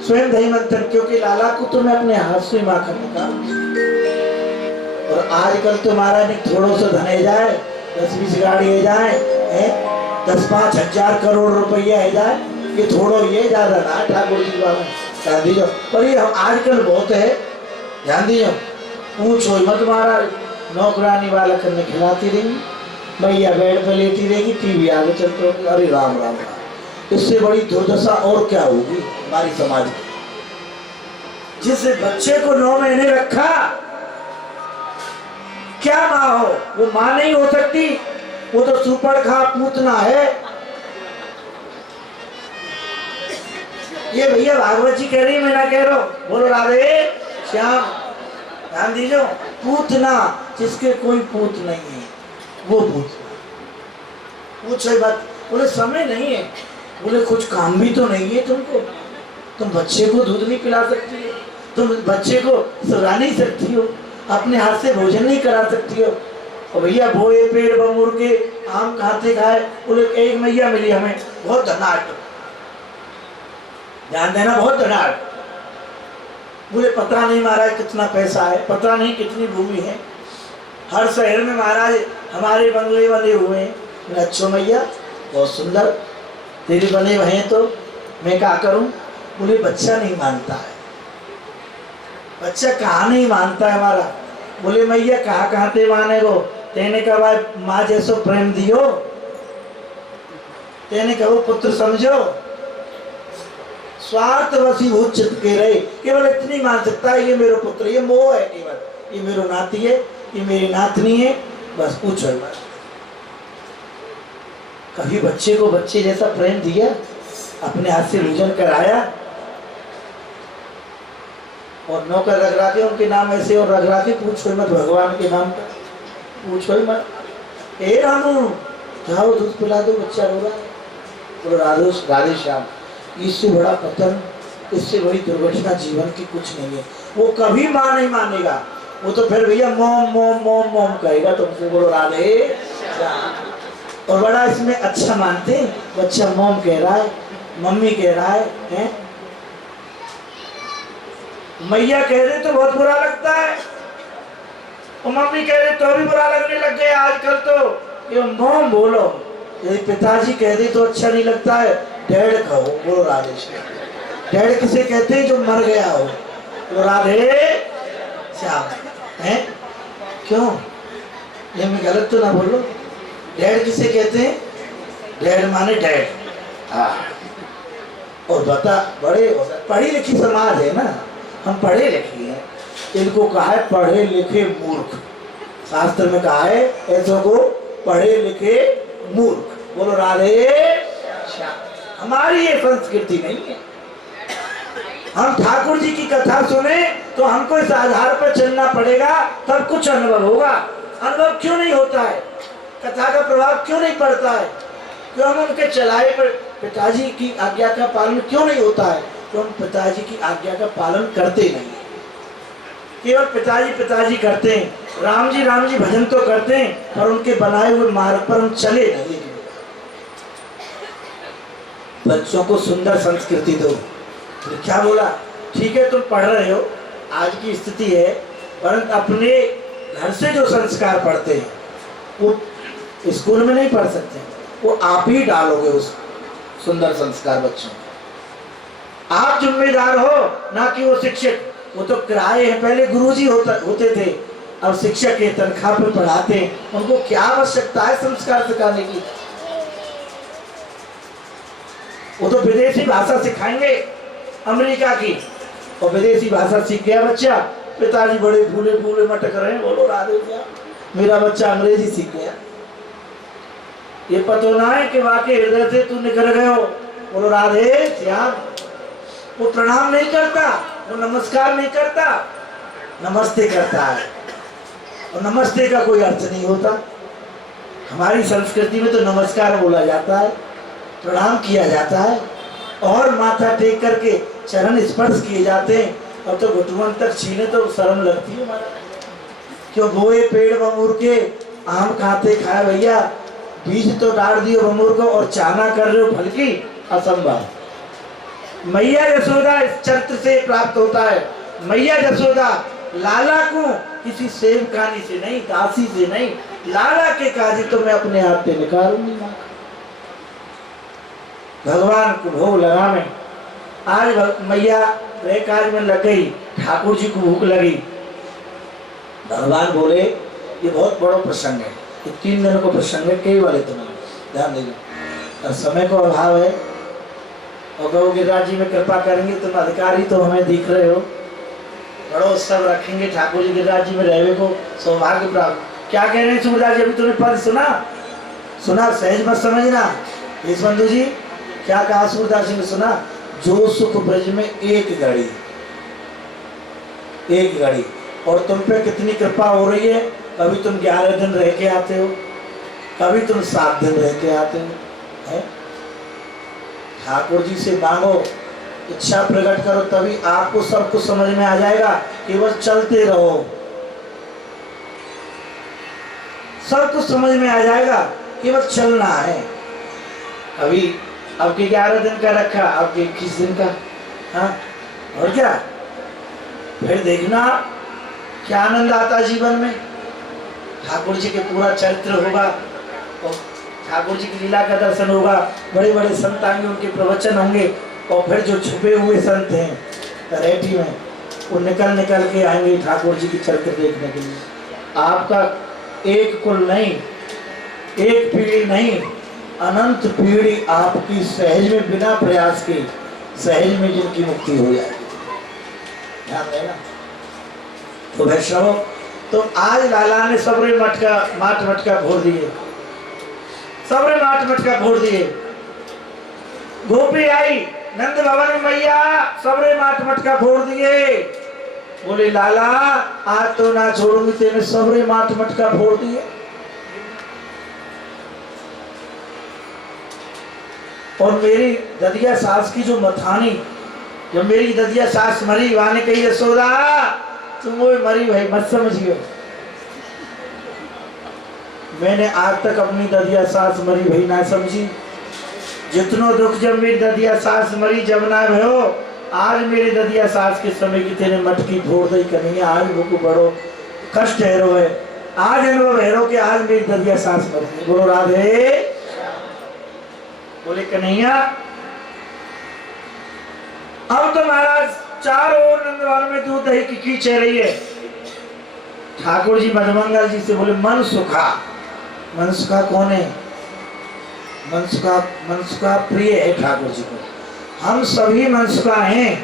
स्वयं दही मंथन, क्योंकि लाला को तो मैं अपने हाथ से माखन निकाल। और आजकल तो महाराज थोड़ो से धन है जाए, 10-20 गाड़ी है जाए, 10-5 हजार करोड़ रुपया है जाए, ये थोड़ो ये ज्यादा ना ठाकुर जी बाबा ध्यान दीजिए। पर ये आजकल बहुत है, ध्यान दीजिए। पूछो मत महाराज, नौकरानी वाला करने खिलाती रहेंगी, मैया बेड पे लेटी रहेगी, टीवी आगे चलते होगी। अरे राम राम राम, इससे बड़ी दुर्दशा और क्या होगी हमारी समाज की। जिस बच्चे को 9 महीने रखा क्या माँ हो, वो माँ नहीं हो सकती, वो तो सुपड़खा पूतना है। ये भैया भागवत जी कह रही, मैं ना कह रहा हूं। बोलो राधे श्याम, ध्यान दीजिए। पूतना जिसके कोई पूत नहीं है वो पूतना। पूछो बात, बोले समय नहीं है, बोले कुछ काम भी तो नहीं है तुमको, तुम बच्चे को दूध नहीं पिला सकती हो, तुम बच्चे को सुला नहीं सकती हो, अपने हाथ से भोजन नहीं करा सकती हो। और भैया बोए पेड़ बमूर के आम खाते खाए। बोले एक मैया मिली हमें, बहुत धनाढ़, ध्यान देना, बहुत धनाढ़। बोले पता नहीं महाराज कितना पैसा है, पता नहीं कितनी भूमि है, हर शहर में महाराज हमारे बंगले बने हुए हैं। अच्छो मैया बहुत सुंदर तेरे बने हुए हैं, तो मैं क्या करूं। बोले बच्चा नहीं मानता है। बच्चा कहाँ नहीं मानता है हमारा। बोले मैया कहाँ ते माने गो, तेने कहा भाई माँ जैसो प्रेम दियो, तेने कहो पुत्र समझो, स्वार्थ वसी हो चित के रहे, केवल इतनी मान सकता है ये मेरा पुत्र, ये मोह है, केवल ये मेरा नाती है, ये मेरी नातनी है, बस पूछो बस। कभी बच्चे को बच्चे जैसा प्रेम दिया, अपने हाथ से भोजन कराया, और नौकर रख राखे उनके नाम ऐसे, और रख राखे पूछो मत भगवान के नाम का, पूछो मत। ए रामू जाओ दूध पिला दो, बच्चा रो रहा है। तो राधे श्याम, इससे बड़ा पतन, इससे बड़ी दुर्घटना जीवन की कुछ नहीं है। वो कभी मां नहीं मानेगा, वो तो फिर भैया मोम मोम मोम मोम कहेगा तुमसे। बोलो राधे श्याम। और बड़ा इसमें अच्छा मानते, बच्चा मोम कह रहा है, मम्मी कह रहा है? मैया कह रहे तो बहुत बुरा लगता है, और मम्मी कह रहे तो भी बुरा लगने लग गया आजकल तो। ये मोम बोलो, यदि पिताजी कह दे तो अच्छा नहीं लगता है, डैड कहो। बोलो राधे श्याम। डैड किसे कहते हैं जो मर गया हो। बोलो राधे श्याम। है क्यों, ये मैं गलत तो ना बोलो। डैड किसे कहते हैं, डैड माने डैड। हाँ, और बता बड़े पढ़ी लिखी समाज है ना, हम पढ़े लिखे हैं, इनको कहा है पढ़े लिखे मूर्ख। शास्त्र में कहा है ऐसों को पढ़े लिखे मूर्ख। बोलो राधे श्याम। हमारी ये संस्कृति नहीं है। हम ठाकुर जी की कथा सुने तो हमको इस आधार पर चलना पड़ेगा, तब कुछ अनुभव होगा। अनुभव क्यों नहीं होता है, कथा का प्रभाव क्यों नहीं पड़ता है, क्यों हम उनके चलाए पर पिताजी की आज्ञा का पालन क्यों नहीं होता है, तो हम पिताजी की आज्ञा का पालन करते नहीं। केवल पिताजी करते हैं, राम जी भजन तो करते हैं, पर उनके बनाए हुए मार्ग पर हम चले नहीं। बच्चों को सुंदर संस्कृति दो। तो क्या बोला, ठीक है तुम पढ़ रहे हो, आज की स्थिति है, परंतु अपने घर से जो संस्कार पढ़ते हैं वो स्कूल में नहीं पढ़ सकते, वो आप ही डालोगे उस सुंदर संस्कार बच्चों को। आप जिम्मेदार हो, ना कि वो शिक्षक। वो तो किराए हैं, पहले गुरुजी होते थे, अब शिक्षक के तनख्वाह पर पढ़ाते हैं। उनको क्या आवश्यकता है संस्कार सिखाने की। वो तो विदेशी भाषा सिखाएंगे अमेरिका की, और विदेशी भाषा सीख गया बच्चा, पिताजी बड़े फूले फूले मटक रहे हैं। बोलो राधे श्याम। मेरा बच्चा अंग्रेजी सीख गया, ये पता ना है कि वाकई हृदय से तू निकल गए हो। बोलो राधे श्याम। वो प्रणाम नहीं करता, वो नमस्कार नहीं करता, नमस्ते करता है, और नमस्ते का कोई अर्थ नहीं होता। हमारी संस्कृति में तो नमस्कार बोला जाता है, प्रणाम किया जाता है, और माथा टेक करके चरण स्पर्श किए जाते हैं। अब तो घुटुमन तक छीने तो शर्म लगती है हमारा। क्यों बोए पेड़ बमूर के आम खाते खाए भैया, बीज तो डाल दियो बमूर को और चाना कर रहे हो फल की, असंभव। मैया यशोदा इस चरित्र से प्राप्त होता है। मैया यशोदा लाला को किसी सेव खानी से नहीं, दासी से नहीं, लाला के काजी तो मैं अपने हाथ से निकालूंगी। भगवान को भोग लगाने आज मैया वे कार्य में लग गई, ठाकुर जी को भूख लगी। भगवान बोले ये बहुत बड़ा प्रसंग है, ये 3 दिन को प्रसंग है, कई वाले तुम्हें ध्यान दीजिए, और समय को अभाव है। और गौ गिरिराज जी में कृपा करेंगे, तुम अधिकारी तो हमें दिख रहे हो, बड़ो उत्सव रखेंगे ठाकुर जी गिरिराज जी में रहने को, सौभाग्य प्राप्त। क्या कह रहे हैं सूरदास जी? अभी तुमने पद सुना, सहज मत समझना। इस बंधु जी क्या कहा सूरदास जी ने? सुना, जो सुख ब्रज में एक घड़ी, और तुम पे कितनी कृपा हो रही है। कभी तुम 11 दिन रह के आते हो, कभी तुम 7 दिन रह के आते हो। ठाकुर जी से मांगो, इच्छा प्रकट करो, तभी आपको सब कुछ समझ में आ जाएगा। केवल चलते रहो, सब कुछ समझ में आ जाएगा, केवल चलना है। अभी आपके 11 दिन का रखा, आपके 21 दिन का। हाँ, और क्या? फिर देखना क्या आनंद आता जीवन में। ठाकुर जी के पूरा चरित्र होगा, और ठाकुर जी की लीला का दर्शन होगा, बड़े बड़े संत आएंगे, उनके प्रवचन होंगे, और फिर जो छुपे हुए संत हैं तरेठी में, वो निकल के आएंगे ठाकुर जी की चरित्र देखने के लिए। आपका एक कुल नहीं, एक पीढ़ी नहीं, अनंत पीढ़ी आपकी सहज में, बिना प्रयास के सहज में जिनकी मुक्ति हो जाएगी। ध्यान देना। तो वैष्णव, तो आज लाला ने सबरे माट मटका भोर दिए, सबरे माट मटका भोर दिए। गोपी आई नंद भवन में, मैया सबरे माट मटका भोर दिए। बोले लाला आज तो ना छोड़ूंगी तेरे, सबरे माट मटका भोर दिए। और मेरी ददिया सास की जो मथानी, जब मेरी ददिया सास मरी, वहां ने कही यशोदा तुम वो मरी भाई मत समझियो। मैंने आज तक अपनी ददिया सास मरी भाई ना समझी। जितनो दुख जब मेरी ददिया सास मरी जब ना भयो, आज मेरी ददिया सास के समय की तेने मटकी फोड़ दी कन्हैया। आज मुझको बड़ो कष्ट हैरो है, आज अनुभव हैरो कि आज मेरी ददिया सास मरी। बोलो राधे। बोले कन्हैया अब तो महाराज चारों ओर नंदवान में दूध दही की कीच रही है। ठाकुर जी मधुमंगल जी से बोले मन सुखा। मन सुखा कौन है? मन सुखा प्रिय है ठाकुर जी को। हम सभी मन सुखा हैं,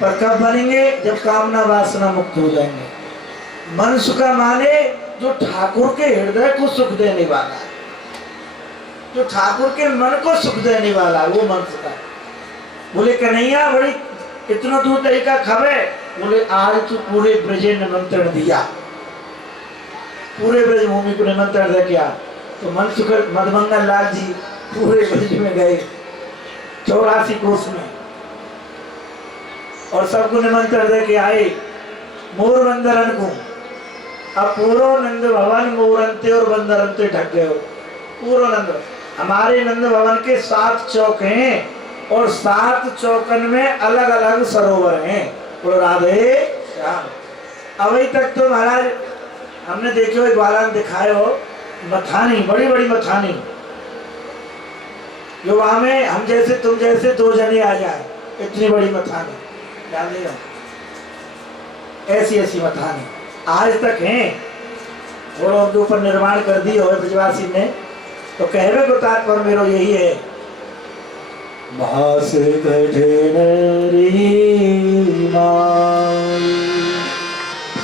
पर कब बनेंगे? जब कामना वासना मुक्त हो जाएंगे। मन सुखा माने जो ठाकुर के हृदय को सुख देने वाला है, जो ठाकुर के मन को सुख देने वाला है, वो मन सुखा। बोले कन्हैया बड़ी इतना दूध दही का खबे। बोले आज तो पूरे ब्रज ने निमंत्रण दिया, पूरे ब्रज भूमि को निमंत्रण दे किया। तो मन सुख मधुमंगल लाल जी पूरे ब्रज में गए, 84 कोस में, और सबको निमंत्रण दे के आए। मोर बंदरन को अब पूरो नंद भवन मोरंते और बंदरंते ढक गए हो। पूरो नंद, हमारे नंद भवन के 7 चौक हैं, और 7 चौकन में अलग अलग सरोवर हैं। बोलो राधे श्याम। अभी तक तो महाराज हमने देखे हो, ग्वाला दिखाए हो मथानी, बड़ी बड़ी मथानी, जो वहां में हम जैसे तुम जैसे 2 जने आ जाए, इतनी बड़ी मथानी। ध्यान देगा, ऐसी ऐसी मथानी आज तक हैं। थोड़ा उनके ऊपर निर्माण कर दिए हो ब्रजवासी ने। तो कहवे को तात्पर्य मेरो यही है, भास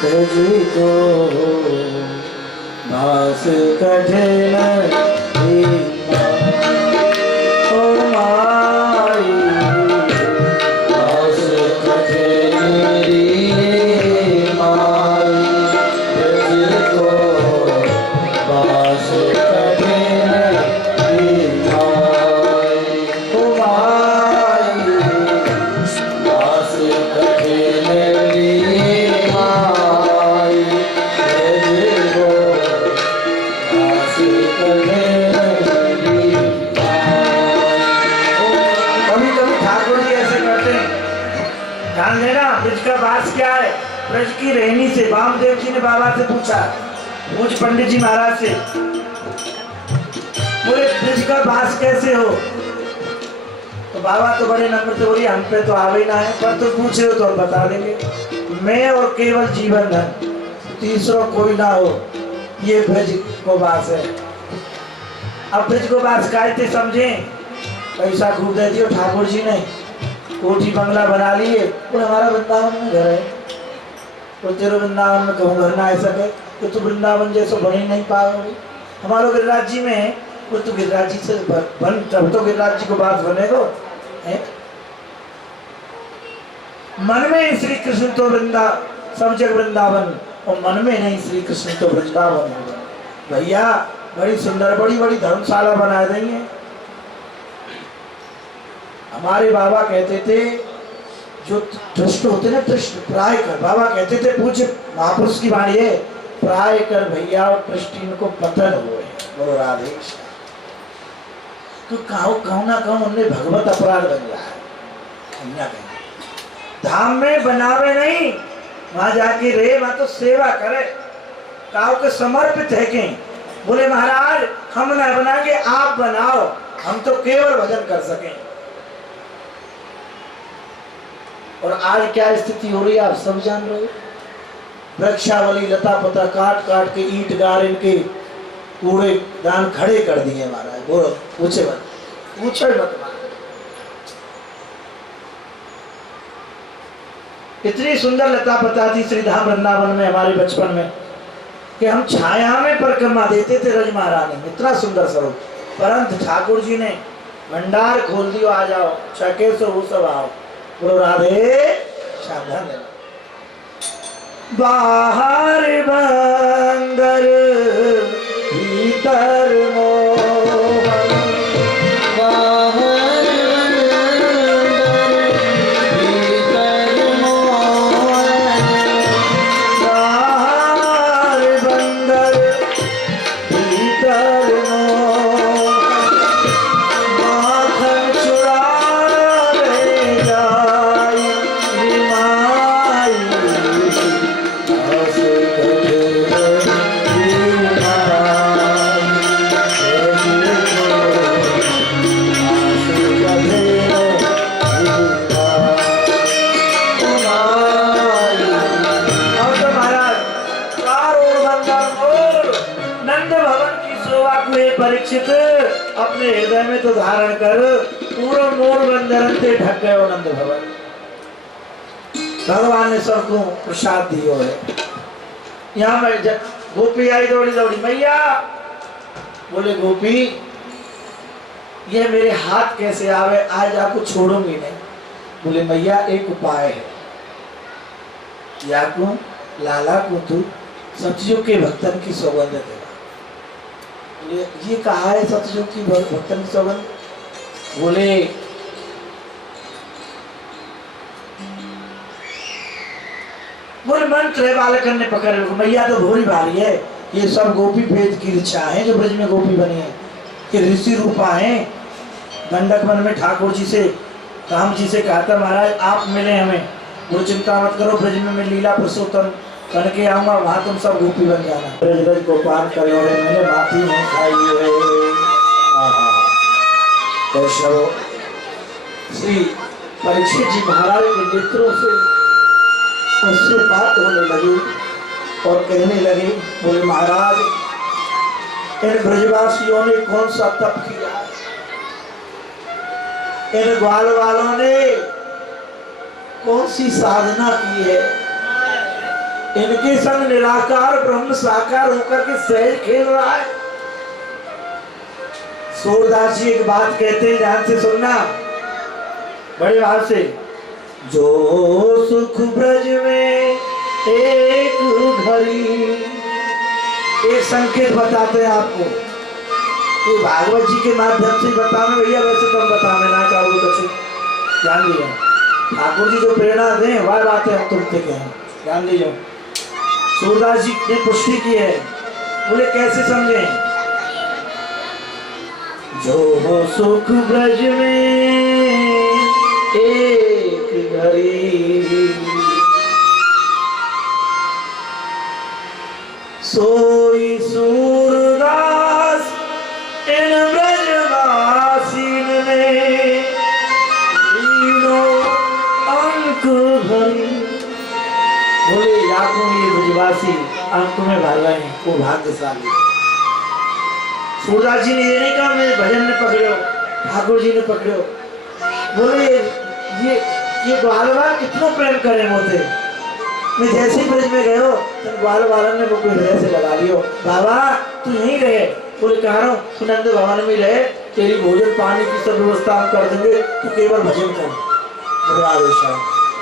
कठिन को भास कठिन ब्रज की रहनी से। वामदेव जी ने बाबा से पूछा, पूछ पंडित जी महाराज से, बोले ब्रज का वास कैसे हो? तो बाबा तो बड़े नम्र से बोली, हम पे तो आवे ना है, पर तो पूछे हो तो हम बता देंगे। मैं और केवल जीवन धन, तीसरा कोई ना हो, ये ब्रज को वास है। अब ब्रज को वास कहते समझे, पैसा खूब दे दियो ठाकुर जी ने, कोठी बंगला बना लिए, बोले हमारा वृंदावन में घर है। तो तेरे वृंदावन में कहूँ घर ना ऐसा कर, तो वृंदावन जैसे बन ही नहीं पाओगे। हमारे गिरिराज जी में वो तो गिरिराज जी से बन, जब तो गिरिराज जी को बात बनेगो है। मन में श्री कृष्ण तो वृंदा सब जग वृंदावन, और मन में नहीं श्री कृष्ण तो वृंदावन। भैया बड़ी सुंदर बड़ी बड़ी धर्मशाला बना देंगे। हमारे बाबा कहते थे जो दुष्ट होते ना तृष्ण प्राय कर, बाबा कहते थे पूज्य महापुरुष की वाणी है, प्राय कर भैया और तृष्टि को पतन हुए। बोलो राधे। तो कहूँ ना कहूँ उनने भगवत अपराध बन रहा है। धाम में बनावे नहीं, वहां जाके रे वहां तो सेवा करे, काव के समर्पित है के। बोले महाराज हम ना बना के आप बनाओ, हम तो केवल भजन कर सकें। और आज क्या स्थिति हो रही है आप सब जान रहे हो। वृक्षावली लता पता काट काट के ईंट गार इनके कूड़े दान खड़े कर दिए महाराज। बोलो पूछे मत, पूछो मत। इतनी सुंदर लता पता थी श्रीधाम वृंदावन में हमारे बचपन में कि हम छाया में परिक्रमा देते थे रज महारानी में, इतना सुंदर स्वरूप। परंतु ठाकुर जी ने भंडार खोल दियो, आ जाओ छके से वो सब आओ। बोलो राधे। सावधान रहना। बाहर बंदर भीतर मोहन, बाहर भीतर मोहन, बाहर बंदर भीतर मोहन, माखन चुरावे जाई निमाई, हंस परीक्षित अपने हृदय में तो धारण कर, पूरा मोर बंदरन से ढक गए नंद भवन। भगवान ने सबको प्रसाद दियो है। यहाँ मैं गोपी आई दौड़ी दौड़ी, मैया बोले गोपी ये मेरे हाथ कैसे आवे, आज आपको छोड़ूंगी नहीं। बोले मैया एक उपाय है, या को लाला को तू सतयुग के भक्तन की सौगंध देगा। ये कहा है सतयुग की भक्तन की सौगंध। बोले बोले मंत्र है बालकन ने पकड़, मैया तो भोरी भारी है। ये सब गोपी भेद की इच्छा है जो ब्रज में गोपी बनी है, कि ऋषि रूपा है। गंडक वन में ठाकुर जी से राम जी से कहा था महाराज आप मिले हमें, वो चिंता मत करो, ब्रज में मैं लीला पुरुषोत्तम करके आऊंगा, वहां तुम सब गोपी बन जाना। ब्रज ब्रज को पार करो है, मैंने माफी नहीं खाई है। तो श्री परीक्षित जी महाराज के नेत्रों से अश्रुपात होने लगे और कहने लगे, बोले महाराज इन ब्रजवासियों ने कौन सा तप किया, इन ग्वाल वालों ने कौन सी साधना की है, इनके संग निराकार ब्रह्म साकार होकर के सहज खेल रहा है। सूरदास जी एक बात कहते हैं, ध्यान से सुनना बड़े भाव से। जो सुख ब्रज में एक घड़ी, एक संकेत बताते हैं आपको, ये भागवत जी के माध्यम से बताने भैया, वैसे तुम बताने ना क्या वो कुछ ध्यान दिया। ठाकुर जी जो प्रेरणा दें वह बातें हम तुमसे कहें, ध्यान दीजिए। सूरदास जी ने पुष्टि की है, बोले कैसे समझे। जो सुख ब्रज में एक घड़ी, सोई सूरदास इन ब्रजवासीन ने तीनों अंक भरी। बोले याकों ये ब्रजवासी अंक में भर रहे हैं, वो भाग्यशाली। सूरदास जी ने ये नहीं कहा मैं भजन में पकड़ो, ठाकुर जी ने पकड़ो। बोले ये ग्वालवाल कितना प्रेम करे मोते, मैं जैसे ही ब्रिज में गयो तो ग्वाल वालन ने मुझको हृदय से लगा लियो, बाबा तू यहीं रहे। बोले कह रहा हूँ तू नंद भवन में रहे, तेरी भोजन पानी की सब व्यवस्था हम कर देंगे, तू केवल भजन कर। बोले आदेश है।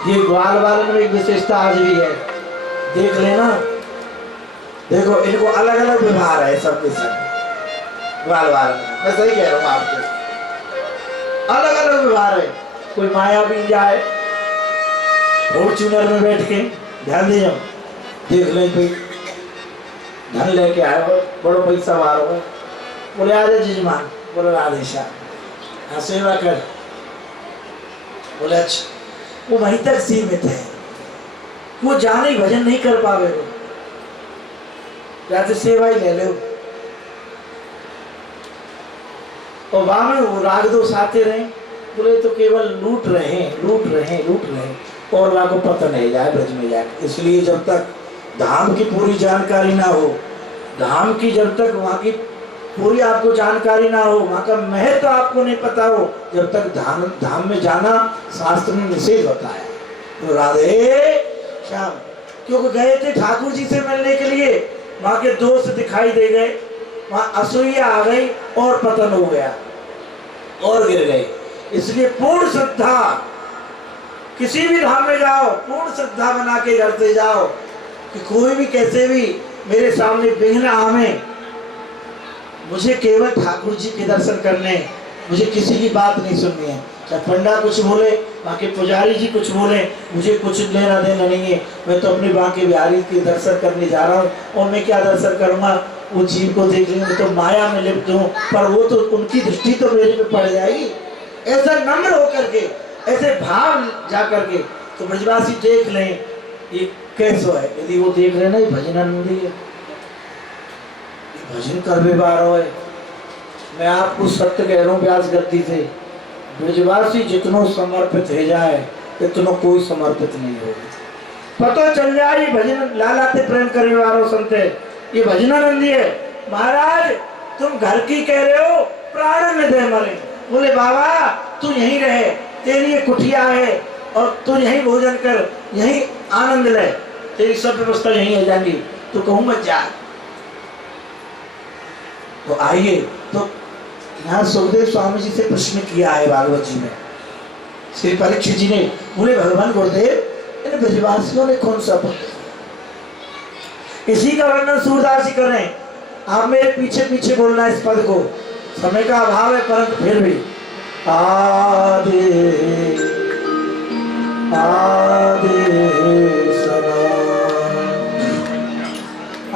ये ग्वाल वालन में एक विशेषता आज भी है, देख लेना। देखो इनको अलग अलग व्यवहार है सबके सब ग्वाल वालन, मैं सही कह रहा हूँ आपको, अलग अलग व्यवहार है। कोई माया भी जाए फॉर्च्यूनर में बैठ के, ध्यान दे जाओ, देख ले कोई धन लेके आए हो, बड़ो पैसा वार हो, बोले आजा जजमान, बोले आदेशा हाँ सेवा कर। बोले अच्छा, वो वहीं तक सीमित है, वो जाने भजन नहीं कर पावे हो, या तो सेवा ही ले लो। और वहां में वो राग दोष आते रहे, बोले तो केवल लूट रहे लूट रहे लूट रहे, और वहां को पता नहीं जाए ब्रज में जाए। इसलिए जब तक धाम की पूरी जानकारी ना हो, धाम की जब तक वहां की पूरी आपको जानकारी ना हो, वहां का महत्व तो आपको नहीं पता हो, जब तक धाम में जाना शास्त्र में निषेध होता है। तो राधे श्याम क्योंकि गए थे ठाकुर जी से मिलने के लिए, वहां के दोष दिखाई दे गए, वहां असूया आ गई और पतन हो गया और गिर गए। इसलिए पूर्ण श्रद्धा, किसी भी धाम में जाओ पूर्ण श्रद्धा बना के घर से जाओ कि कोई भी कैसे भी मेरे सामने विघ्न आवे, मुझे केवल ठाकुर जी के दर्शन करने, मुझे किसी की बात नहीं सुननी है। चाहे पंडा कुछ बोले, वहाँ के पुजारी जी कुछ बोले, मुझे कुछ लेना देना नहीं है। मैं तो अपने बांके बिहारी के दर्शन करने जा रहा हूँ, और मैं क्या दर्शन करूँगा, वो जीव को देख लेंगे तो माया में लिप्त हूँ, पर वो तो उनकी दृष्टि तो मेरे पे पड़ जाएगी। ऐसा नम्र होकर के, ऐसे भाव जा करके तो ब्रजवासी देख लें ये कैसो है। यदि वो देख रहे ना ये भजनानंदी है, भजन कर व्यवहार हो। मैं आपको सत्य कह रहा हूँ व्यास गद्दी से, ब्रजवासी जितनो समर्पित है जाए इतनो कोई समर्पित नहीं होगा। पता चल जाए ये भजन लालाते प्रेम कर व्यवहार हो संते, ये भजनानंदी है। महाराज तुम घर की कह रहे हो, प्राण में दे मरे। बोले बाबा तू यहीं रहे, तेरी ये कुटिया है और तू यहीं भोजन कर, यहीं आनंद ले, तेरी सब व्यवस्था यहीं हो जाएगी, तू कहूँ मत जा। तो आइए, तो यहाँ सुखदेव स्वामी जी से प्रश्न किया है भागवत जी में, श्री परीक्षित जी ने। बोले भगवान गुरुदेव इन ब्रजवासियों ने कौन सा पुत्र, इसी का वर्णन सूरदास जी कर रहे हैं। आप मेरे पीछे पीछे बोलना इस पद को, समय का अभाव है परंतु फिर भी। आदि आदि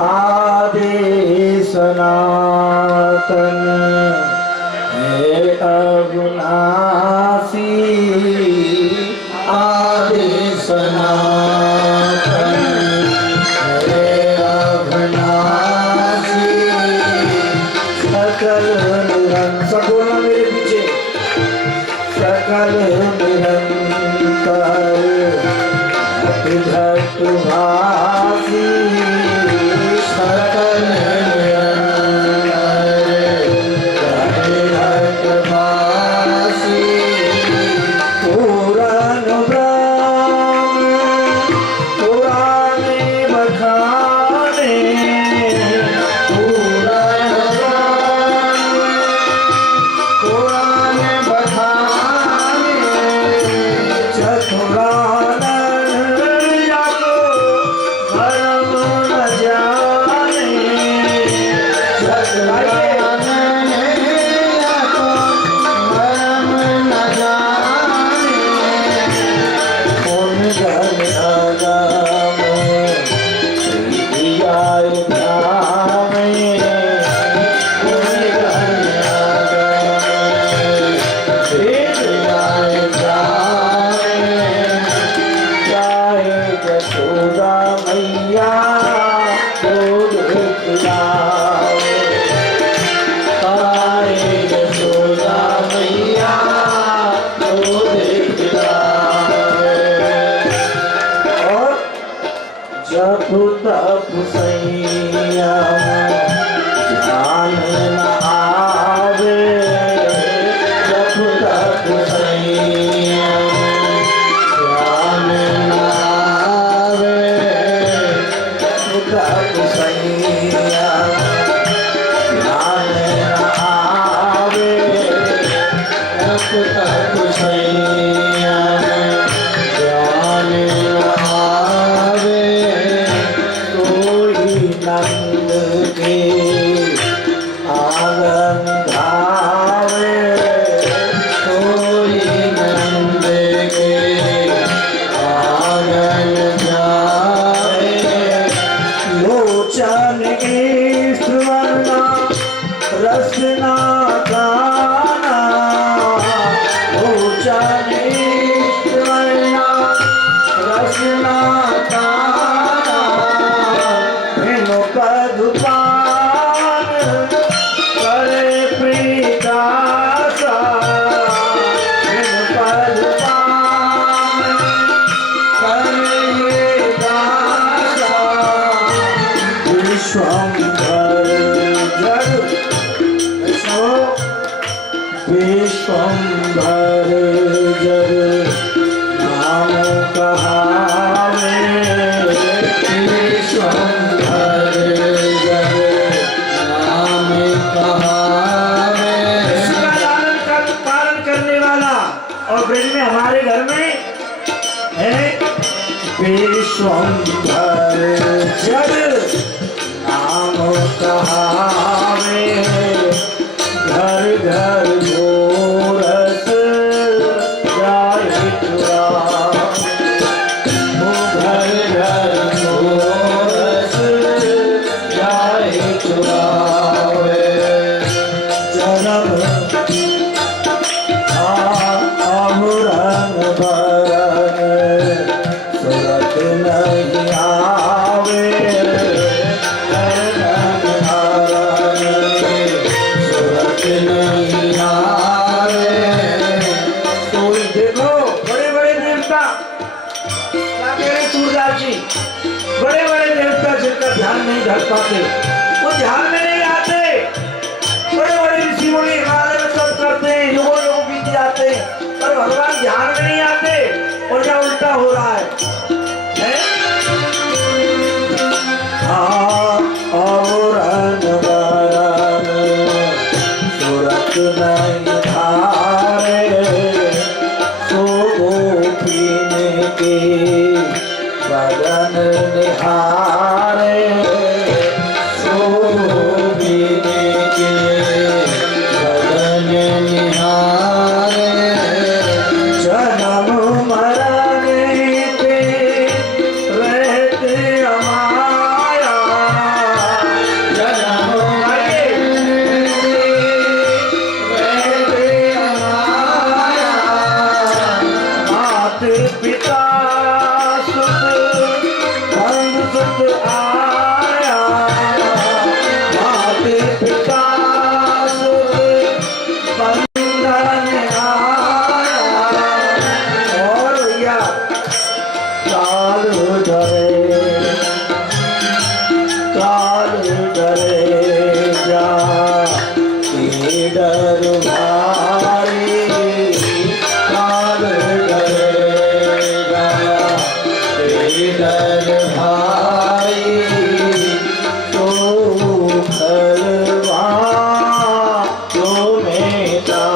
आदि सनातन है अविनाशी, आदि सनातन है अविनाशी, सकल निरंतर, बोलना मेरे पीछे, सकल निरंतर अभिधत भासी, सकल अभिधत भासी, पुराण ब्रह्म पुराणे बखाने, पुराण ब्रह्म पुराणे बखाने, रसना गाना ऊंचा निश्चया रसना गाना हेनो पदुपान करे प्रीतासा हेनो पदुपान करे दासा विश्वंभर जग विश्वंभर जग नाम कहावे विश्वंभर जग नाम कहावे इसका पालन करने वाला और ब्रज में हमारे घर में है विश्वंभर जग नाम कहावे घर घर गोरस जाए चुरा घर घर गोरस जाए चुरावे जन्म आहुरन बरन सुरत नहीं आवे सुरत नहीं आवे कोई देखो बड़े बड़े देवता क्या कह रहे सूरदास जी बड़े बड़े देवता जिनका ध्यान नहीं धर पाते वो ध्यान में नहीं आते बड़े बड़े ऋषि मुनि हिमालय में सब करते हैं युगों युगों बीत जाते हैं पर भगवान ध्यान में नहीं आते और क्या उल्टा हो रहा है औरन बरन सुरत नहीं धारे सो गोपीन के बदन निहारे सो गोपीन के बदन निहारे जन्म मरण के रहते अमाया जन्म मरण रहते अमाया मात पिता सुत बंधु सुत आया मात पिता सुत बंधन आया और या काल डरे जा ये डर भारी काल डरेगा ये डर भारी तो खलवा तो मेरा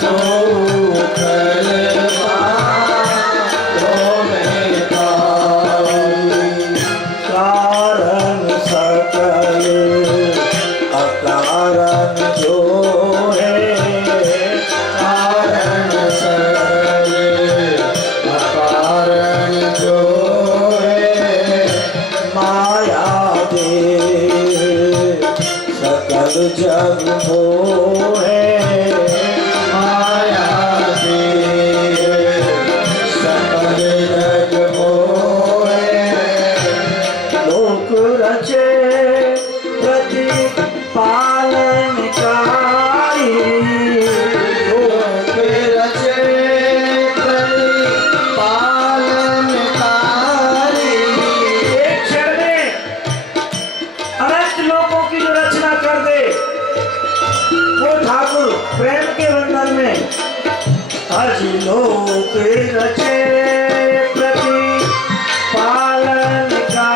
सो खलवा तो मेरा कारण सकल अकारण जो है कारण सकल अकारण जो है माया दे सकल जग मोहे माया दे सकल जग मोहे लोक रचे प्रति पालनकारी लोक रचे प्रति पालनकारी एक क्षण में अनंत लोकों की जो रचना कर दे वो ठाकुर प्रेम के बंधन में अज लोक रचे प्रति पालनकारी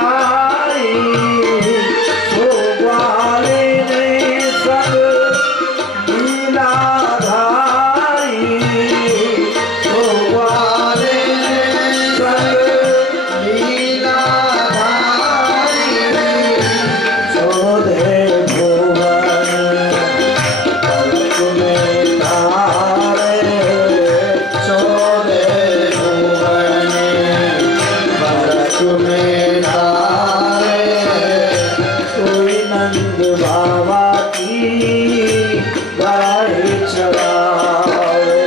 सो ग्वाले ने सब लीलाधारी सो ग्वाले ने सब लीलाधारी चौदह भुवन पलक में तारे चौदह भुवन नंद बाबा की गाय चरावे,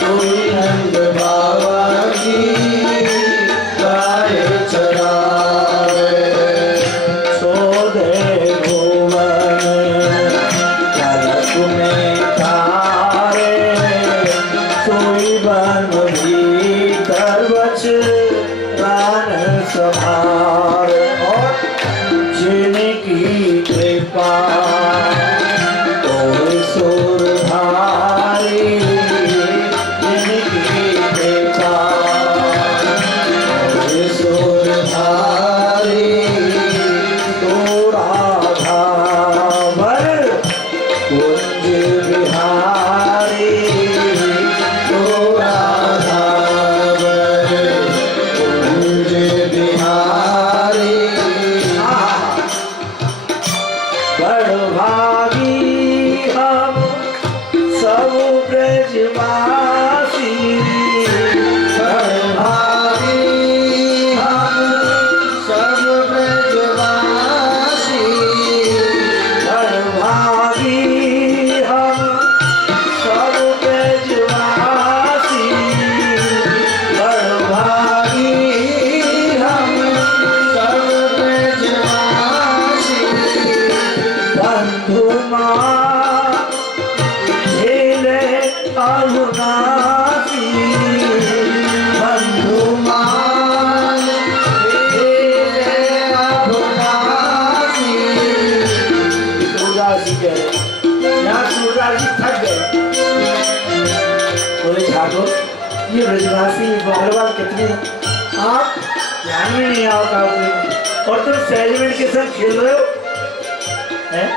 कोई नंद बाबा की गाय चरावे। सोधे भुवन कलक में तारे, सोई बन भीतर बच प्राण संहार। और जिनकी कृपा कोई सुरधारी, जिनकी कृपा कोई सुरधारी, तो राधा भर कुंज बिहारी, तो राधा भर कुंज बिहारी। बड़भागी हम सब ब्रजवासी, बड़भागी हम सब ब्रजवासी, बड़भागी हम सब ब्रजवासी, बड़भागी हम सब ब्रजवासी। बंधु माँ झेले अरुणासी, बंधु माँ झेले अरुणासी। सूरदास जी कह रहे, यहाँ सूरदास जी थक गए, बोले ठाकुर ये ब्रजवासी भगवान कितने आप ध्यान में नहीं आओ का, और तुम सेजमेंट के साथ खेल रहे हो हैं?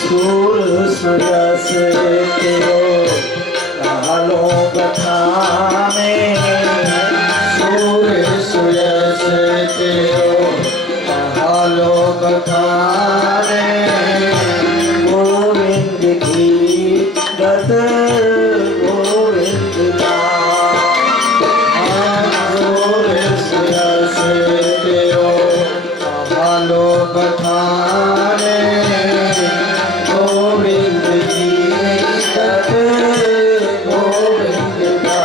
सूर सुरस तेरो कालो बखाने, सूर सुरस तेरो कालो बखाने। गोविंद की गत गोविंद का, सूर सुरस तेरो कालो बखाने। गोविंद की गत गोविंद का।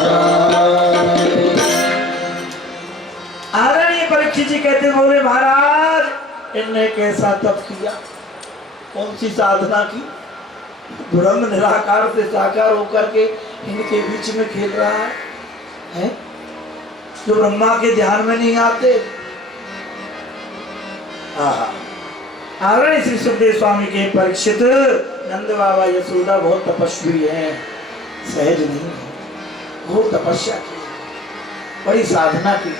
आदरणीय परीक्षित जी कहते बोले महाराज इनने कैसा तप किया, कौन सी साधना की, ब्रह्म निराकार से साकार होकर के इनके बीच में खेल रहा है, जो ब्रह्मा के ध्यान में नहीं आते। आदरणीय श्री सुखदेव स्वामी के परीक्षित नंद बाबा यशोदा बहुत तपस्वी है, सहज नहीं है, बहुत तपस्या की, बड़ी साधना की।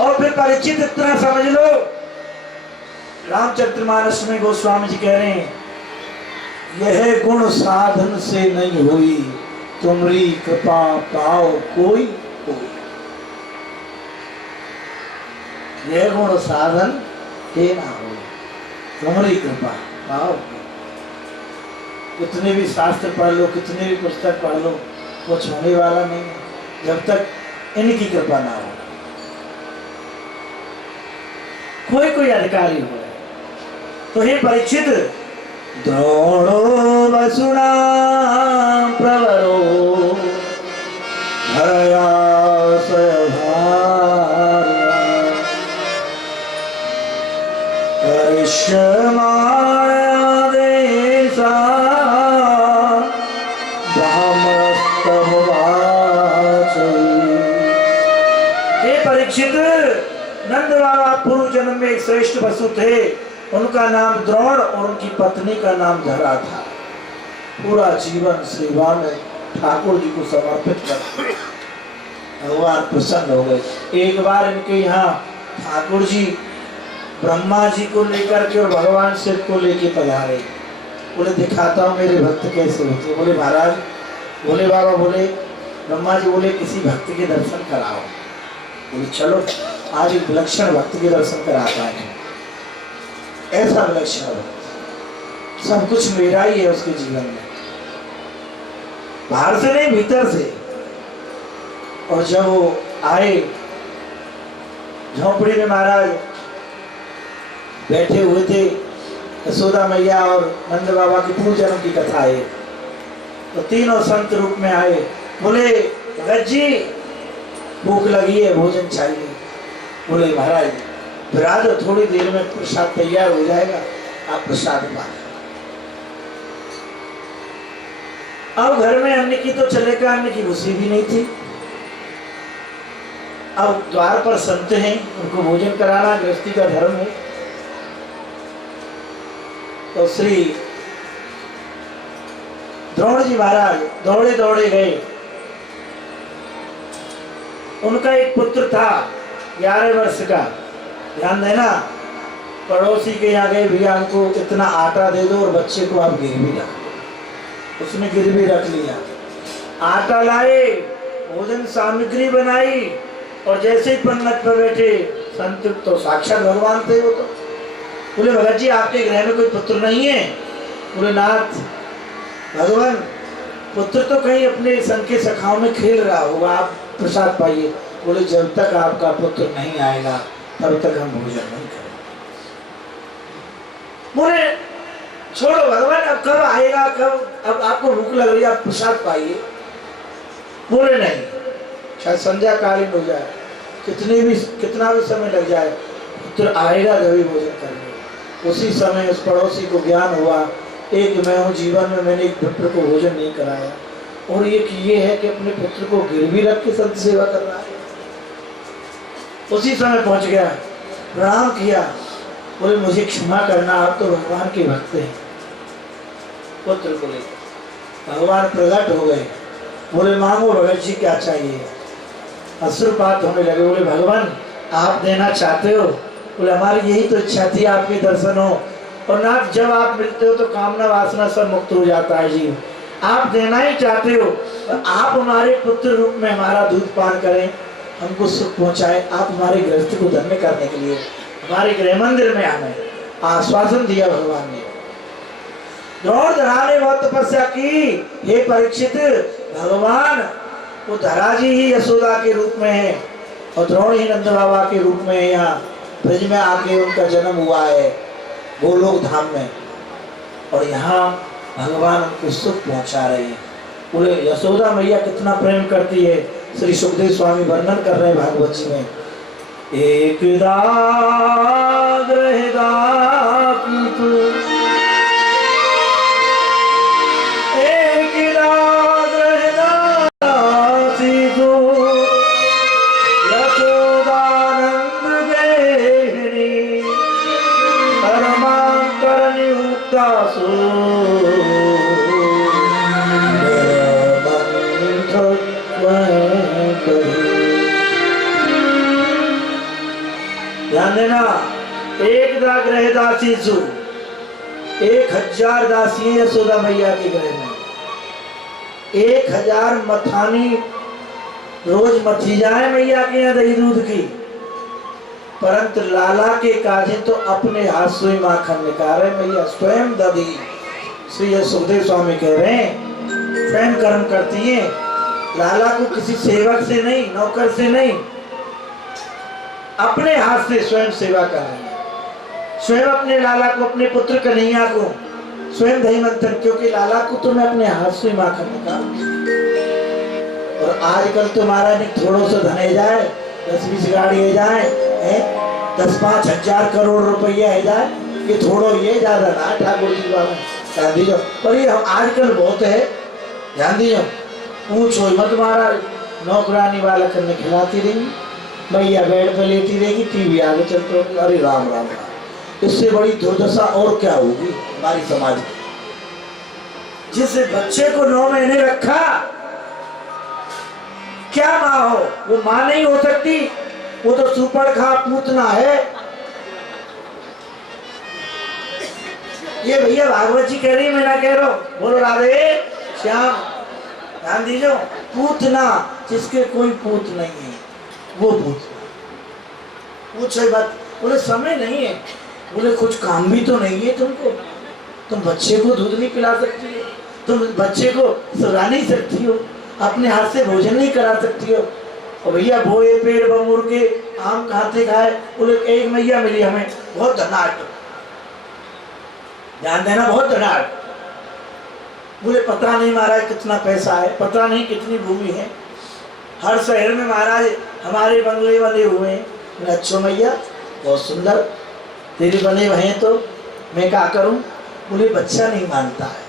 और फिर परीक्षित इतना समझ लो, रामचरितमानस में गोस्वामी जी कह रहे हैं यह गुण साधन से नहीं हुई, तुमरी कृपा पाओ कोई कोई। यह गुण साधन हे ना हो, तुम्हारी कृपा पाओ। कितने भी शास्त्र पढ़ लो, कितने भी पुस्तक पढ़ लो, कुछ होने वाला नहीं है जब तक इनकी कृपा ना हो। कोई कोई अधिकारी हो। तो हे परीक्षित, द्रोणो वसुना प्रवरो भरया परीक्षित, नंद बाबा पूर्व जन्म में एक श्रेष्ठ वसु थे, उनका नाम द्रोण और उनकी पत्नी का नाम धरा था। पूरा जीवन सेवा में ठाकुर जी को समर्पित कर भगवान प्रसन्न हो गए। एक बार इनके यहाँ ठाकुर जी ब्रह्मा जी को लेकर के और भगवान शिव को लेके पधारे। बोले दिखाता हूँ मेरे भक्त कैसे होते। बोले महाराज, बोले बाबा, बोले ब्रह्मा जी बोले किसी भक्त के दर्शन कराओ। बोले चलो आज एक विलक्षण भक्त के दर्शन कराता है। ऐसा विलक्षण भक्त, सब कुछ मेरा ही है उसके जीवन में, बाहर से नहीं भीतर से। और जब वो आए झोपड़ी में, महाराज बैठे हुए थे, यशोदा मैया और नंद बाबा की पूजन की कथा है। तो तीनों संत रूप में आए, बोले भगत जी भूख लगी है, भोजन चाहिए। बोले महाराज विराज दो, थोड़ी देर में प्रसाद तैयार हो जाएगा, आप प्रसाद पा। अब घर में अन्न की तो चलेगा, अन्न की खुशी भी नहीं थी। अब द्वार पर संत हैं, उनको भोजन कराना गृहस्थी का धर्म है। तो श्री द्रोण जी महाराज दौड़े दौड़े गए। उनका एक पुत्र था 11 वर्ष का, ध्यान देना, पड़ोसी के यहाँ गए, भैया हमको इतना आटा दे दो और बच्चे को आप गिरवी रख दो। उसने गिरवी रख लिया, आटा लाए, भोजन सामग्री बनाई, और जैसे ही पन्नत पर बैठे संत तो साक्षात भगवान थे वो। तो बोले भगत जी आपके गृह में कोई पुत्र नहीं है? बोले नाथ भगवान पुत्र तो कहीं अपने संग के सखाओं में खेल रहा होगा, आप प्रसाद पाइए। बोले जब तक आपका पुत्र नहीं आएगा तब तक हम भोजन नहीं करेंगे। बोले छोड़ो भगवान, अब कब आएगा, कब, अब आपको भूख लग रही है, आप प्रसाद पाइए। बोले नहीं, शायद संध्या कालीन हो जाए, कितना भी समय लग जाए, पुत्र आएगा जब ही भोजन करेंगे। उसी समय उस पड़ोसी को ज्ञान हुआ, एक मैं हूँ, जीवन में मैंने एक पुत्र को भोजन नहीं कराया, और एक ये है कि अपने पुत्र को गिरवी रख के संत सेवा कर रहा है। उसी समय पहुंच गया, प्रणाम किया, बोले मुझे क्षमा करना, आप तो भगवान के भक्त हैं। पुत्र को लेकर भगवान प्रकट हो गए, बोले मांगो भगत जी क्या चाहिए। अश्रुपात होने लगे, बोले भगवान आप देना चाहते हो? बोले हमारी यही तो इच्छा थी आपके दर्शन हो, और नाथ जब आप मिलते हो तो कामना वासना सब मुक्त हो जाता है जी। आप देना ही चाहते हो, आप हमारे पुत्र रूप में हमारा दूध पान करें, हमको सुख पहुंचाए। आप हमारे गृहस्थ को धन्य करने के लिए हमारे गृह मंदिर में हमें आश्वासन दिया भगवान ने। द्रोण धरा ने बहुत तपस्या की, हे परीक्षित भगवान वो धरा जी ही यशोदा के रूप में है, और द्रोण ही नंद बाबा के रूप में है। यहाँ ब्रज में आके उनका जन्म हुआ है गोलोक धाम में, और यहाँ भगवान उनको सुख पहुंचा रहे हैं। बोले यशोदा मैया कितना प्रेम करती है, श्री सुखदेव स्वामी वर्णन कर रहे हैं भागवत जी में। एक दाग रहदा की तू, एक दाग रहदा सी तू, यशोदानंद गृहिणी, कर्मांतर नियुक्ता सु, ध्यान देना, एक दाग रहे दासी सु, 1000 दासी है यशोदा मैया के घर में, 1000 मथानी रोज मथी जाए मैया के यहाँ दही दूध की, परंतु लाला के काजे तो अपने हाथ से माखन निकाले मैया स्वयं दधी। श्री सुखदेव स्वामी कह रहे हैं स्वयं कर्म करती है, लाला को किसी सेवक से नहीं, नौकर से नहीं, अपने हाथ से स्वयं सेवा कर रही है। स्वयं अपने लाला को, अपने पुत्र कन्हैया को स्वयं दही मंथन, क्योंकि लाला को तो मैं अपने हाथ से माखन निकाल। और आजकल तो महाराज थोड़ो सा धन जाए, 10-20 गाड़ी है जाए, 10-5 हजार करोड़ रुपया है जाए, ये थोड़ो ये ज्यादा ना ठाकुर जी बाबा ध्यान दीजिए। पर ये आजकल बहुत है, ध्यान दीजिए, पूछो मत महाराज, नौकरानी वाला करने खिलाती रहेंगी, मैया बेड पे लेटी रहेगी, टीवी आगे चलते होगी, अरे राम राम राम। इससे बड़ी दुर्दशा और क्या होगी हमारी समाज की। जिस बच्चे को 9 महीने रखा, क्या माँ हो, वो माँ नहीं हो सकती, वो तो सुपरखा पूतना है। ये भैया भागवत जी कह रही, मैं ना कह रहा हूं, बोलो राधे श्याम, ध्यान दीजिए, पूतना जिसके कोई पूत नहीं है वो पूत। पूछे बात, बोले समय नहीं है, बोले कुछ काम भी तो नहीं है तुमको, तुम बच्चे को दूध नहीं पिला सकती हो, तुम बच्चे को सुला नहीं सकती हो, अपने हाथ से भोजन नहीं करा सकती हो, और भैया भोए पेड़ बमूर के आम कहाँ थे खाए? बोले एक मैया मिली हमें, बहुत धनाट, ध्यान देना, बहुत धनाट। बोले पता नहीं महाराज कितना पैसा है, पता नहीं कितनी भूमि है, हर शहर में महाराज हमारे बंगले बने हुए हैं। अच्छा मैया बहुत सुंदर तेरे बने हुए हैं, तो मैं क्या करूं? बोले बच्चा नहीं मानता है।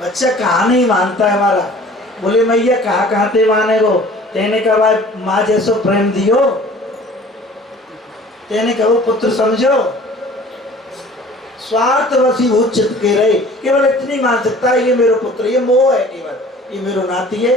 बच्चा कहाँ नहीं मानता है हमारा? बोले मैया कहाँ ते माने गो? तेने कहा भाई माँ जैसो प्रेम दियो, तेने कहा वो पुत्र समझो, स्वार्थ वशीभूत चित्त के रहे, केवल इतनी मान सकता है ये मेरा पुत्र, ये मोह है, केवल ये मेरो नाती है।